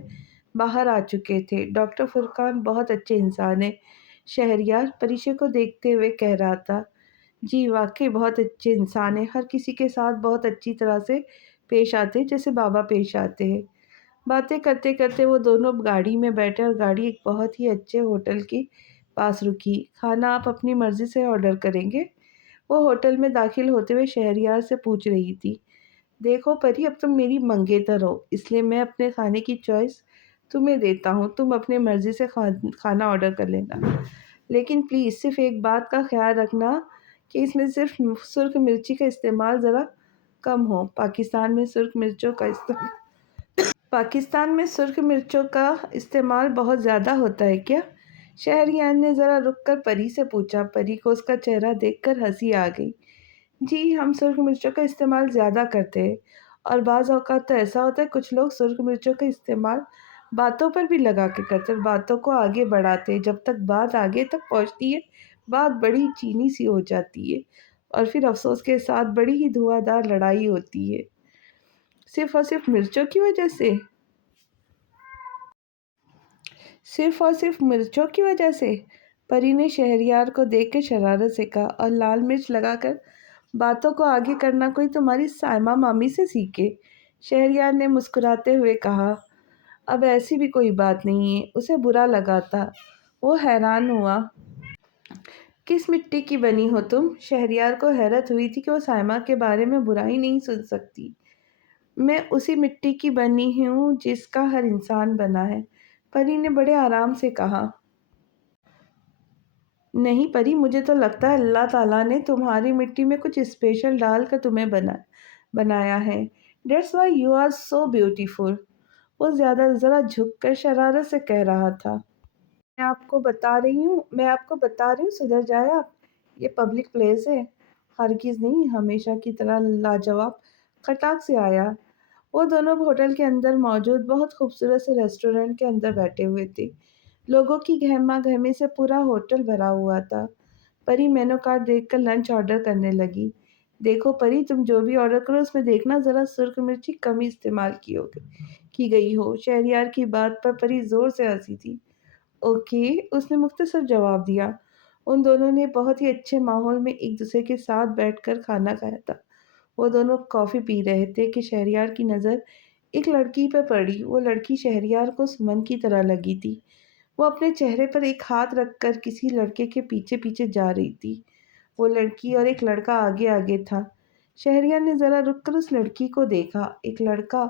باہر آ چکے تھے۔ ڈاکٹر فرقان بہت اچھے انسان ہیں، شہریار پریشے کو دیکھتے ہوئے کہہ رہا تھا۔ جی واقعی بہت اچھے انسان ہیں، ہر کسی کے ساتھ بہت اچھی طرح سے پیش آتے ہیں جیسے بابا پیش آتے ہیں۔ باتیں کرتے کرتے وہ دونوں گاڑی میں بیٹھے اور گاڑی ایک بہت ہی اچھے ہوٹل کے پاس رکی۔ کھانا آپ اپنی مرضی سے آرڈر کریں گے؟ وہ ہوٹل میں داخل ہوتے ہوئے شہریار سے پوچھ رہی تھی۔ دیکھو پری، اب تم میری منگیتر ہو، اس لیے میں اپنے کھانے کی چوائس تمہیں دیتا ہوں، تم اپنے مرضی سے کھانا آرڈر کر لینا، لیکن پلیز صرف ایک بات کا خیال رکھنا کہ اس میں صرف سرخ مرچی کا استعمال ذرا کم ہو۔ پاکستان میں سرخ مرچوں کا استعمال بہت زیادہ ہوتا ہے کیا؟ شہریار نے ذرا رک کر پری سے پوچھا۔ پری کو اس کا چہرہ دیکھ کر ہنسی آ گئی۔ جی ہم سرخ مرچوں کا استعمال زیادہ کرتے ہیں، اور بعض اوقات تو ایسا ہوتا ہے کچھ لوگ سرخ مرچوں کا استعمال باتوں پر بھی لگا کے کرتے ہیں، باتوں کو آگے بڑھاتے ہیں، جب تک بات آگے تک پہنچتی ہے بات بڑی چینی سی ہو جاتی ہے، اور پھر افسوس کے ساتھ بڑی ہی دھواں دار لڑائی ہوتی ہے، صرف اور صرف مرچوں کی وجہ سے۔ صرف اور صرف مرچوں کی وجہ سے؟ پری نے شہریار کو دیکھ کے شرارت سے کہا، اور لال مرچ لگا کر باتوں کو آگے کرنا کوئی تمہاری سائمہ مامی سے سیکھے؟ شہریار نے مسکراتے ہوئے کہا، اب ایسی بھی کوئی بات نہیں ہے۔ اسے برا لگا تھا، وہ حیران ہوا۔ کس مٹی کی بنی ہو تم؟ شہریار کو حیرت ہوئی تھی کہ وہ سائمہ کے بارے میں برائی نہیں سن سکتی۔ میں اسی مٹی کی بنی ہوں جس کا ہر انسان بنا ہے، پری نے بڑے آرام سے کہا۔ نہیں پری، مجھے تو لگتا ہے اللہ تعالیٰ نے تمہاری مٹی میں کچھ اسپیشل ڈال کر تمہیں بنایا ہے۔ That's why you are so beautiful۔ وہ ذرا جھک کر شرارت سے کہہ رہا تھا۔ میں آپ کو بتا رہی ہوں سدھر جائے آپ، یہ پبلک پلیس ہے۔ ہرگز نہیں، ہمیشہ کی طرح لاجواب کھٹاک سے آیا۔ وہ دونوں ہوٹل کے اندر موجود بہت خوبصورت سے ریسٹورنٹ کے اندر بیٹھے ہوئے تھے۔ لوگوں کی گہما گہمی سے پورا ہوٹل بھرا ہوا تھا۔ پری مینو کارڈ دیکھ کر لنچ آرڈر کرنے لگی۔ دیکھو پری، تم جو بھی آرڈر کرو اس میں دیکھنا ذرا سرخ مرچی کم ہی استعمال کی گئی ہو۔ شہریار کی بات پر پری زور سے ہنسی تھی۔ اوکے، اس نے مختصر جواب دیا۔ ان دونوں نے بہت ہی اچھے ماحول میں ایک دوسرے کے ساتھ بیٹھ کر کھانا کھایا تھا۔ وہ دونوں کافی پی رہے تھے کہ شہریار کی نظر ایک لڑکی پہ پڑی۔ وہ لڑکی شہریار کو سمن کی طرح لگی تھی۔ وہ اپنے چہرے پر ایک ہاتھ رکھ کر کسی لڑکے کے پیچھے پیچھے جا رہی تھی۔ وہ لڑکی اور ایک لڑکا آگے آگے تھا۔ شہریار نے ذرا رک کر اس لڑکی کو دیکھا۔ ایک لڑکا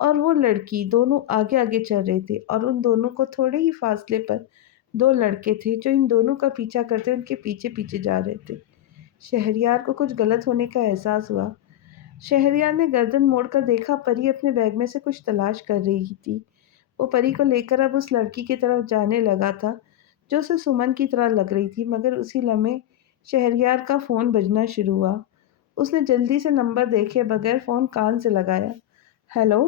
اور وہ لڑکی دونوں آگے آگے چل رہے تھے، اور ان دونوں کو تھوڑے ہی فاصلے پر دو لڑکے تھے جو ان دونوں کا پیچھا کرتے ان کے پیچھے پیچھے جا رہے تھے۔ شہریار کو کچھ غلط ہونے کا احساس ہوا۔ شہریار نے گردن موڑ کر دیکھا، پری اپنے بیگ میں سے کچھ تلاش کر رہی تھی۔ وہ پری کو لے کر اب اس لڑکی کی طرف جانے لگا تھا جو اسے سمن کی طرح لگ رہی تھی، مگر اسی لمحے شہریار کا فون بجنا شروع ہوا۔ اس نے جلدی سے نمبر دیکھے بغیر فون کان سے لگایا۔ ہیلو،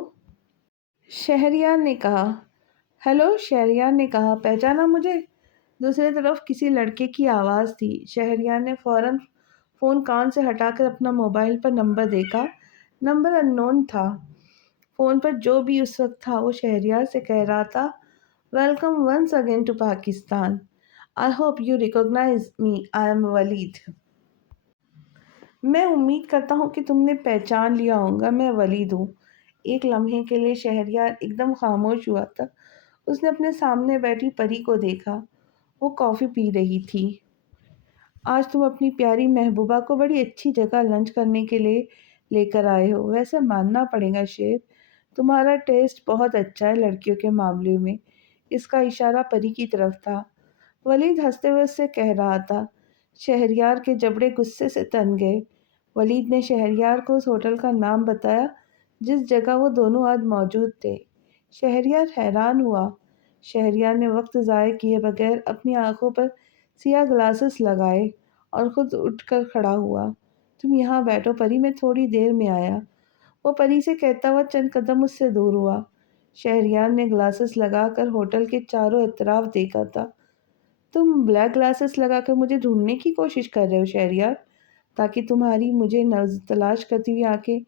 شہریار نے کہا۔ ہیلو، شہریار نے کہا، پہچانا مجھے؟ دوسری طرف کسی لڑکے کی آواز تھی۔ شہریار نے فوراً فون کان سے ہٹا کر اپنا موبائل پر نمبر دیکھا۔ نمبر ان نون تھا۔ فون پر جو بھی اس وقت تھا وہ شہریار سے کہہ رہا تھا، welcome once again to Pakistan. I hope you recognize me, I am Waleed. میں امید کرتا ہوں کہ تم نے پہچان لیا ہوگا، میں ولید ہوں۔ ایک لمحے کے لیے شہریار ایک دم خاموش ہوا تھا۔ اس نے اپنے سامنے بیٹھی پری کو دیکھا۔ وہ کافی پی رہی تھی۔ آج تم اپنی پیاری محبوبہ کو بڑی اچھی جگہ لنچ کرنے کے لیے لے کر آئے ہو۔ ویسے ماننا پڑے گا شیر، تمہارا ٹیسٹ بہت اچھا ہے لڑکیوں کے معاملے میں۔ اس کا اشارہ پری کی طرف تھا۔ ولید ہنستے ہوئے اس سے کہہ رہا تھا۔ شہریار کے جبڑے غصے سے تن گئے۔ ولید نے شہریار کو اس ہوٹل کا نام بتایا جس جگہ وہ دونوں آج موجود تھے۔ شہریار حیران ہوا۔ شہریار نے وقت ضائع کیے بغیر اپنی آنکھوں پر سیاہ گلاسز لگائے اور خود اٹھ کر کھڑا ہوا۔ تم یہاں بیٹھو پری، میں تھوڑی دیر میں آیا۔ وہ پری سے کہتا ہوا چند قدم اس سے دور ہوا۔ شہریار نے گلاسز لگا کر ہوٹل کے چاروں اطراف دیکھا تھا۔ تم بلیک گلاسز لگا کر مجھے ڈھونڈنے کی کوشش کر رہے ہو شہریار، تاکہ تمہاری مجھے تلاش کرتی ہوئی آنکھیں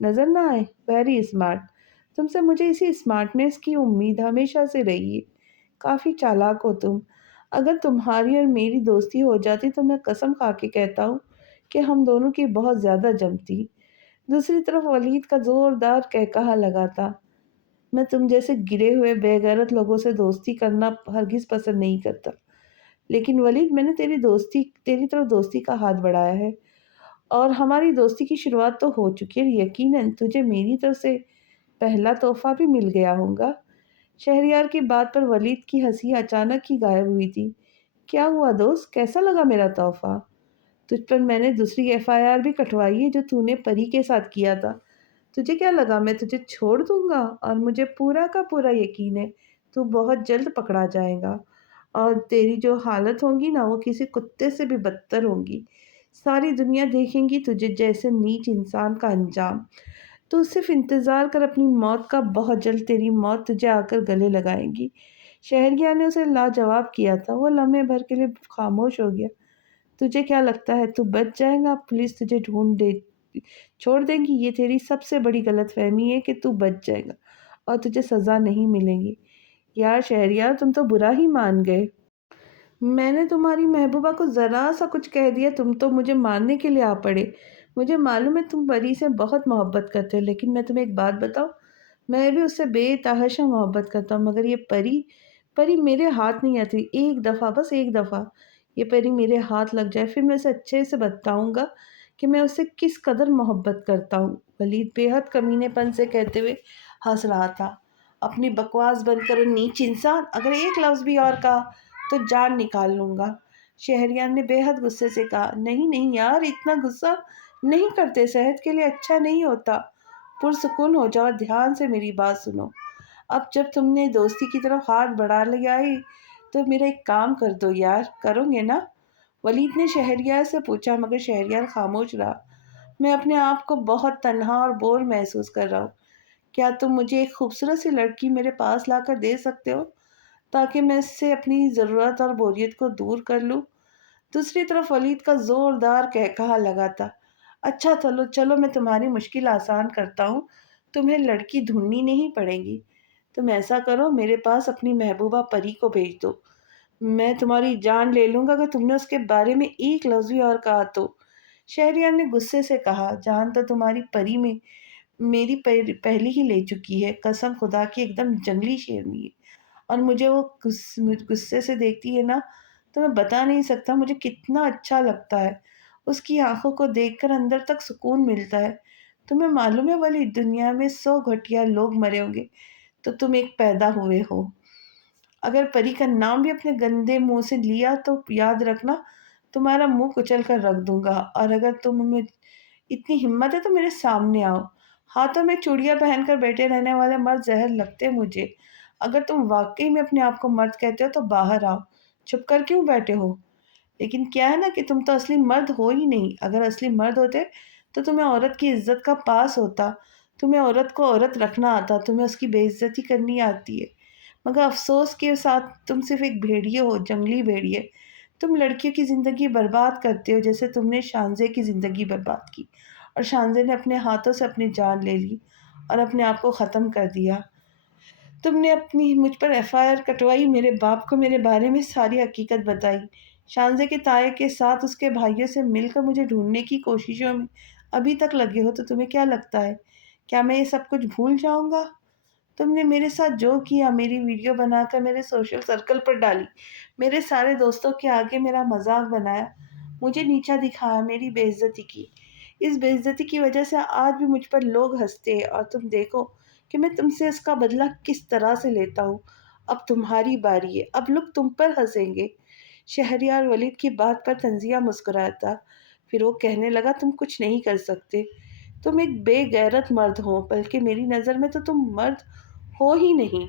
نظر نہ آئے؟ Very smart. تم سے مجھے اسی اسمارٹنیس کی امید ہمیشہ سے رہی ہے۔ کافی چالاک ہو تم۔ اگر تمہاری اور میری دوستی ہو جاتی تو میں قسم کھا کے کہتا ہوں کہ ہم دونوں کی بہت زیادہ جمتی۔ دوسری طرف ولید کا زوردار قہقہا لگا تھا۔ میں تم جیسے گرے ہوئے بے غیرت لوگوں سے دوستی کرنا ہرگز پسند نہیں کرتا، لیکن ولید میں نے تیری طرف دوستی کا ہاتھ بڑھایا ہے، اور ہماری دوستی کی شروعات تو ہو چکی ہے۔ یقیناً تجھے میری طرف سے پہلا تحفہ بھی مل گیا ہوگا۔ شہریار کی بات پر ولید کی ہنسی اچانک ہی غائب ہوئی تھی۔ کیا ہوا دوست، کیسا لگا میرا تحفہ؟ تجھ پر میں نے دوسری FIR بھی کٹوائی ہے جو تو نے پری کے ساتھ کیا تھا۔ تجھے کیا لگا میں تجھے چھوڑ دوں گا؟ اور مجھے پورا کا پورا یقین ہے تو بہت جلد پکڑا جائے گا، اور تیری جو حالت ہوگی نا وہ کسی کتے سے بھی بدتر ہوگی۔ ساری دنیا دیکھیں گی تجھے جیسے نیچ انسان کا انجام۔ تو صرف انتظار کر اپنی موت کا، بہت جلد تیری موت تجھے آ کر گلے لگائے گی۔ شہریار نے اسے لاجواب کیا تھا۔ وہ لمحے بھر کے لیے خاموش ہو گیا۔ تجھے کیا لگتا ہے تو بچ جائے گا؟ پولیس تجھے چھوڑ دے گی؟ یہ تیری سب سے بڑی غلط فہمی ہے کہ تو بچ جائے گا اور تجھے سزا نہیں ملے گی۔ یار شہریار، تم تو برا ہی مان گئے۔ میں نے تمہاری محبوبہ کو ذرا سا کچھ کہہ دیا تم تو مجھے مارنے کے لیے آ پڑے۔ مجھے معلوم ہے تم پری سے بہت محبت کرتے ہو، لیکن میں تمہیں ایک بات بتاؤں، میں بھی اس سے بے تحاشا محبت کرتا ہوں، مگر یہ پری میرے ہاتھ نہیں آتی۔ ایک دفعہ، بس ایک دفعہ یہ پری میرے ہاتھ لگ جائے، پھر میں اسے اچھے سے بتاؤں گا کہ میں اس سے کس قدر محبت کرتا ہوں۔ ولید بے حد کمینے پن سے کہتے ہوئے ہنس رہا تھا۔ اپنی بکواس بند کرو نیچ انسان، اگر ایک لفظ بھی اور کہا تو جان نکال لوں گا۔ شہریار نے بے حد غصے سے کہا، نہیں نہیں یار، اتنا غصہ نہیں کرتے، صحت کے لیے اچھا نہیں ہوتا۔ پرسکون ہو جاؤ، دھیان سے میری بات سنو۔ اب جب تم نے دوستی کی طرف ہاتھ بڑھا لیا ہے تو میرا ایک کام کر دو یار، کرو گے نا؟ ولید نے شہریار سے پوچھا، مگر شہریار خاموش رہا۔ میں اپنے آپ کو بہت تنہا اور بور محسوس کر رہا ہوں۔ کیا تم مجھے ایک خوبصورت سی لڑکی میرے پاس لا کر دے سکتے ہو تاکہ میں اس سے اپنی ضرورت اور بوریت کو دور کر لوں؟ دوسری طرف ولید کا زوردار قہقہا لگا تھا۔ اچھا چلو چلو، میں تمہاری مشکل آسان کرتا ہوں، تمہیں لڑکی ڈھونڈنی نہیں پڑے گی۔ تم ایسا کرو، میرے پاس اپنی محبوبہ پری کو بھیج دو۔ میں تمہاری جان لے لوں گا اگر تم نے اس کے بارے میں ایک لفظ بھی اور کہا تو۔ شہریار نے غصے سے کہا، جان تو تمہاری پری میں میری پہلی ہی لے چکی ہے، قسم خدا کی ایک دم جنگلی شیرنی ہے، اور مجھے وہ غصے سے دیکھتی ہے نا تو میں بتا نہیں سکتا مجھے کتنا اچھا لگتا ہے۔ اس کی آنکھوں کو دیکھ کر اندر تک سکون ملتا ہے۔ تمہیں معلوم ہے ولی دنیا میں 100 گھٹیا لوگ مرے ہوں گے تو تم ایک پیدا ہوئے ہو۔ اگر پری کا نام بھی اپنے گندے منہ سے لیا تو یاد رکھنا تمہارا منہ کچل کر رکھ دوں گا، اور اگر تم میں اتنی ہمت ہے تو میرے سامنے آؤ۔ ہاتھوں میں چوڑیاں پہن کر بیٹھے رہنے والے مرد زہر لگتے مجھے۔ اگر تم واقعی میں اپنے آپ کو مرد کہتے ہو تو باہر آؤ، چھپ کر کیوں بیٹھے ہو؟ لیکن کیا ہے نا کہ تم تو اصلی مرد ہو ہی نہیں۔ اگر اصلی مرد ہوتے تو تمہیں عورت کی عزت کا پاس ہوتا، تمہیں عورت کو عورت رکھنا آتا، تمہیں اس کی بے عزتی کرنی آتی ہے، مگر افسوس کے ساتھ تم صرف ایک بھیڑیے ہو، جنگلی بھیڑیے۔ تم لڑکیوں کی زندگی برباد کرتے ہو جیسے تم نے شانزے کی زندگی برباد کی، اور شانزے نے اپنے ہاتھوں سے اپنی جان لے لی اور اپنے آپ کو ختم کر دیا۔ تم نے اپنی مجھ پر FIR کٹوائی، میرے باپ کو میرے بارے میں ساری حقیقت بتائی، شانزے کے تائے کے ساتھ اس کے بھائیوں سے مل کر مجھے ڈھونڈنے کی کوششوں میں ابھی تک لگے ہو، تو تمہیں کیا لگتا ہے کیا میں یہ سب کچھ بھول جاؤں گا؟ تم نے میرے ساتھ جو کیا، میری ویڈیو بنا کر میرے سوشل سرکل پر ڈالی، میرے سارے دوستوں کے آگے میرا مذاق بنایا، مجھے نیچا دکھایا، میری بے عزتی کی۔ اس بے عزتی کی وجہ سے آج بھی مجھ پر لوگ ہنستے ہیں، اور تم دیکھو کہ میں تم سے اس کا بدلہ کس طرح سے لیتا ہوں۔ اب تمہاری باری ہے، اب لوگ تم پر ہنسیں گے۔ شہریار ولید کی بات پر طنزیہ مسکرایا تھا، پھر وہ کہنے لگا، تم کچھ نہیں کر سکتے، تم ایک بے غیرت مرد ہو، بلکہ میری نظر میں تو تم مرد ہو ہی نہیں۔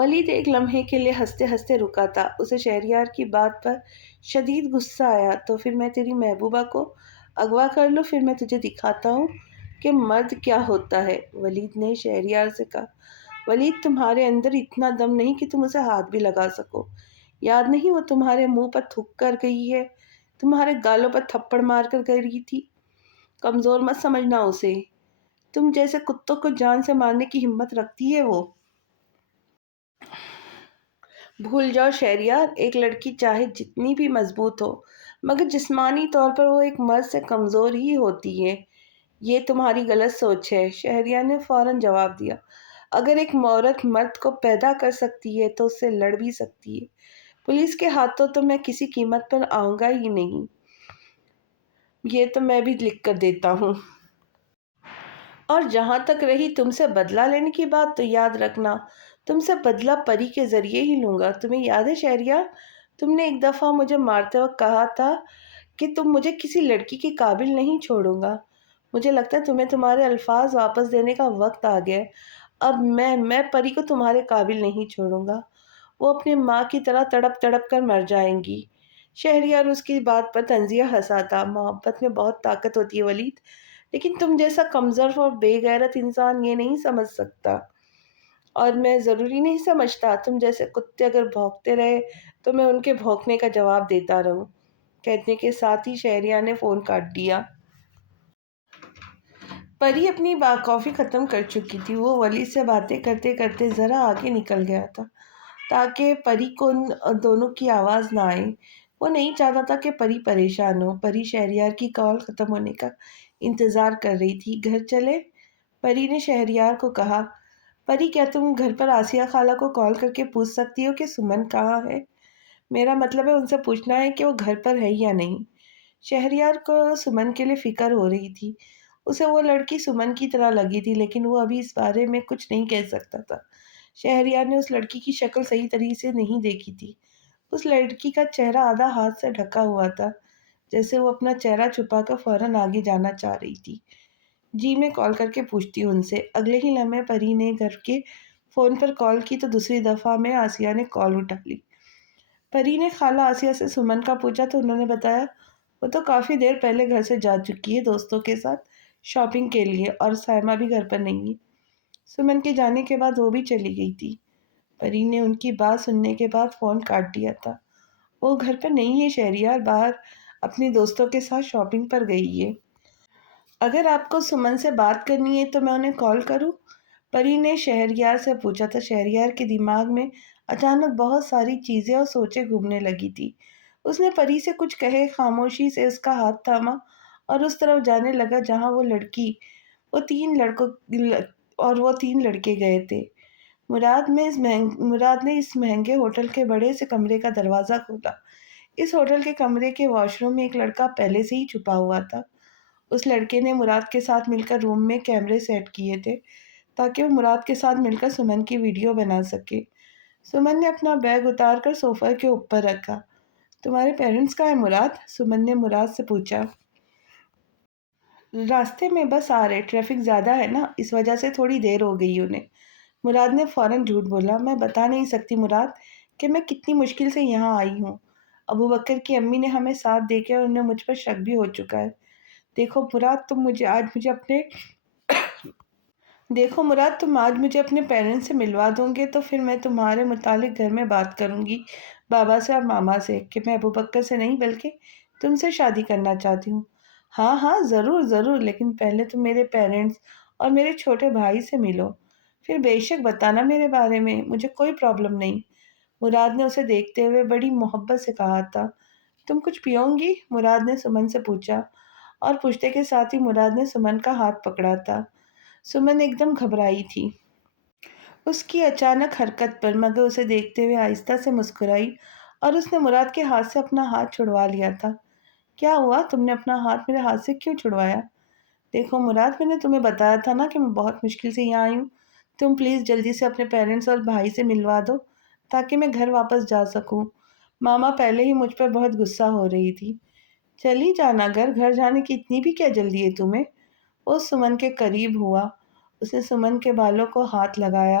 ولید ایک لمحے کے لیے ہنستے ہنستے رکا تھا۔ اسے شہریار کی بات پر شدید غصہ آیا۔ تو پھر میں تیری محبوبہ کو اغوا کر لوں، پھر میں تجھے دکھاتا ہوں کہ مرد کیا ہوتا ہے، ولید نے شہریار سے کہا۔ ولید، تمہارے اندر اتنا دم نہیں کہ تم اسے ہاتھ بھی لگا سکو۔ یاد نہیں وہ تمہارے منہ پر تھوک کر گئی ہے، تمہارے گالوں پر تھپڑ مار کر گئی تھی۔ کمزور مت سمجھنا اسے، تم جیسے کتوں کو جان سے مارنے کی ہمت رکھتی ہے وہ۔ بھول جاؤ شہریار، ایک لڑکی چاہے جتنی بھی مضبوط ہو مگر جسمانی طور پر وہ ایک مرد سے کمزور ہی ہوتی ہے۔ یہ تمہاری غلط سوچ ہے، شہریار نے فوراً جواب دیا۔ اگر ایک عورت مرد کو پیدا کر سکتی ہے تو اس سے لڑ بھی سکتی ہے۔ پولیس کے ہاتھوں تو میں کسی قیمت پر آؤں گا ہی نہیں، یہ تو میں بھی لکھ کر دیتا ہوں۔ اور جہاں تک رہی تم سے بدلہ لینے کی بات، تو یاد رکھنا تم سے بدلہ پری کے ذریعے ہی لوں گا۔ تمہیں یاد ہے شہریار، تم نے ایک دفعہ مجھے مارتے وقت کہا تھا کہ تم مجھے کسی لڑکی کے قابل نہیں چھوڑوں گا۔ مجھے لگتا ہے تمہیں تمہارے الفاظ واپس دینے کا وقت آ گیا ہے۔ اب میں پری کو تمہارے قابل نہیں چھوڑوں گا، وہ اپنی ماں کی طرح تڑپ تڑپ کر مر جائیں گی۔ شہریار اس کی بات پر طنزیہ ہنسا تھا۔ محبت میں بہت طاقت ہوتی ہے ولید، لیکن تم جیسا کمزور اور بے غیرت انسان یہ نہیں سمجھ سکتا، اور میں ضروری نہیں سمجھتا۔ تم جیسے کتے اگر بھونکتے رہے تو میں ان کے بھونکنے کا جواب دیتا رہوں۔ کہنے کے ساتھ ہی شہریار نے فون کاٹ دیا۔ پری اپنی کافی ختم کر چکی تھی۔ وہ ولید سے باتیں کرتے کرتے ذرا آگے نکل گیا تھا تاکہ پری کو ان دونوں کی آواز نہ آئے۔ وہ نہیں چاہتا تھا کہ پری پریشان ہو۔ پری شہریار کی کال ختم ہونے کا انتظار کر رہی تھی۔ گھر چلے؟ پری نے شہریار کو کہا۔ پری، کیا تم گھر پر آسیہ خالہ کو کال کر کے پوچھ سکتی ہو کہ سمن کہاں ہے؟ میرا مطلب ہے ان سے پوچھنا ہے کہ وہ گھر پر ہے یا نہیں۔ شہریار کو سمن کے لیے فکر ہو رہی تھی۔ اسے وہ لڑکی سمن کی طرح لگی تھی، لیکن وہ ابھی اس بارے میں کچھ نہیں کہہ سکتا تھا۔ شہریار نے اس لڑکی کی شکل صحیح طریقے سے نہیں دیکھی تھی۔ اس لڑکی کا چہرہ آدھا ہاتھ سے ڈھکا ہوا تھا، جیسے وہ اپنا چہرہ چھپا کر فوراً آگے جانا چاہ رہی تھی۔ جی، میں کال کر کے پوچھتی ہوں ان سے۔ اگلے ہی لمحے پری نے گھر کے فون پر کال کی تو دوسری دفعہ میں آسیہ نے کال اٹھا لی۔ پری نے خالہ آسیہ سے سمن کا پوچھا تو انہوں نے بتایا وہ تو کافی دیر پہلے گھر سے جا چکی ہے دوستوں کے ساتھ شاپنگ کے لیے، اور سائمہ بھی گھر پر نہیں ہے۔ سمن کے جانے کے بعد وہ بھی چلی گئی تھی۔ پری نے ان کی بات سننے کے بعد فون کاٹ دیا تھا۔ وہ گھر پر نہیں ہے شہریار، باہر اپنی دوستوں کے ساتھ شاپنگ پر گئی ہے۔ اگر آپ کو سمن سے بات کرنی ہے تو میں انہیں کال کروں؟ پری نے شہریار سے پوچھا تھا۔ شہریار کے دماغ میں اچانک بہت ساری چیزیں اور سوچیں گھومنے لگی تھی۔ اس نے پری سے کچھ کہے، خاموشی سے اس کا ہاتھ تھاما اور اس طرف جانے لگا جہاں وہ لڑکی وہ تین لڑکے گئے تھے۔ مراد نے اس مہنگے ہوٹل کے بڑے سے کمرے کا دروازہ کھولا۔ اس ہوٹل کے کمرے کے واش روم میں ایک لڑکا پہلے سے ہی چھپا ہوا تھا۔ اس لڑکے نے مراد کے ساتھ مل کر روم میں کیمرے سیٹ کیے تھے تاکہ وہ مراد کے ساتھ مل کر سمن کی ویڈیو بنا سکے۔ سمن نے اپنا بیگ اتار کر صوفہ کے اوپر رکھا۔ تمہارے پیرنٹس کہاں ہیں مراد؟ سمن نے مراد سے پوچھا۔ راستے میں بس آ رہے، ٹریفک زیادہ ہے نا، اس وجہ سے تھوڑی دیر ہو گئی انہیں۔ مراد نے فوراً جھوٹ بولا۔ میں بتا نہیں سکتی مراد کہ میں کتنی مشکل سے یہاں آئی ہوں۔ ابو بکر کی امی نے ہمیں ساتھ دیکھا اور انہیں مجھ پر شک بھی ہو چکا ہے۔ دیکھو مراد، تم آج مجھے اپنے پیرنٹس سے ملوا دو گے تو پھر میں تمہارے متعلق گھر میں بات کروں گی بابا سے اور ماما سے کہ میں ابو بکر سے نہیں بلکہ تم سے شادی کرنا چاہتی ہوں۔ ہاں ہاں، ضرور ضرور، لیکن پہلے تم میرے پیرنٹس اور میرے چھوٹے بھائی سے ملو، پھر بے شک بتانا میرے بارے میں، مجھے کوئی پرابلم نہیں۔ مراد نے اسے دیکھتے ہوئے بڑی محبت سے کہا تھا۔ تم کچھ پیوں گی؟ مراد نے سمن سے پوچھا، اور پوچھتے کے ساتھ ہی مراد نے سمن کا ہاتھ پکڑا تھا۔ سمن ایک دم گھبرائی تھی اس کی اچانک حرکت پر، مگر اسے دیکھتے ہوئے آہستہ سے مسکرائی اور اس نے مراد کے ہاتھ سے اپنا ہاتھ چھڑوا لیا تھا۔ کیا ہوا؟ تم نے اپنا ہاتھ میرے ہاتھ سے کیوں چھڑوایا؟ دیکھو مراد، میں نے تمہیں بتایا تھا نا کہ میں بہت مشکل سے یہاں آئی ہوں۔ تم پلیز جلدی سے اپنے پیرنٹس اور بھائی سے ملوا دو تاکہ میں گھر واپس جا سکوں۔ ماما پہلے ہی مجھ پر بہت غصہ ہو رہی تھی۔ چلی جانا، گھر جانے کی اتنی بھی کیا جلدی ہے تمہیں؟ وہ سمن کے قریب ہوا۔ اس نے سمن کے بالوں کو ہاتھ لگایا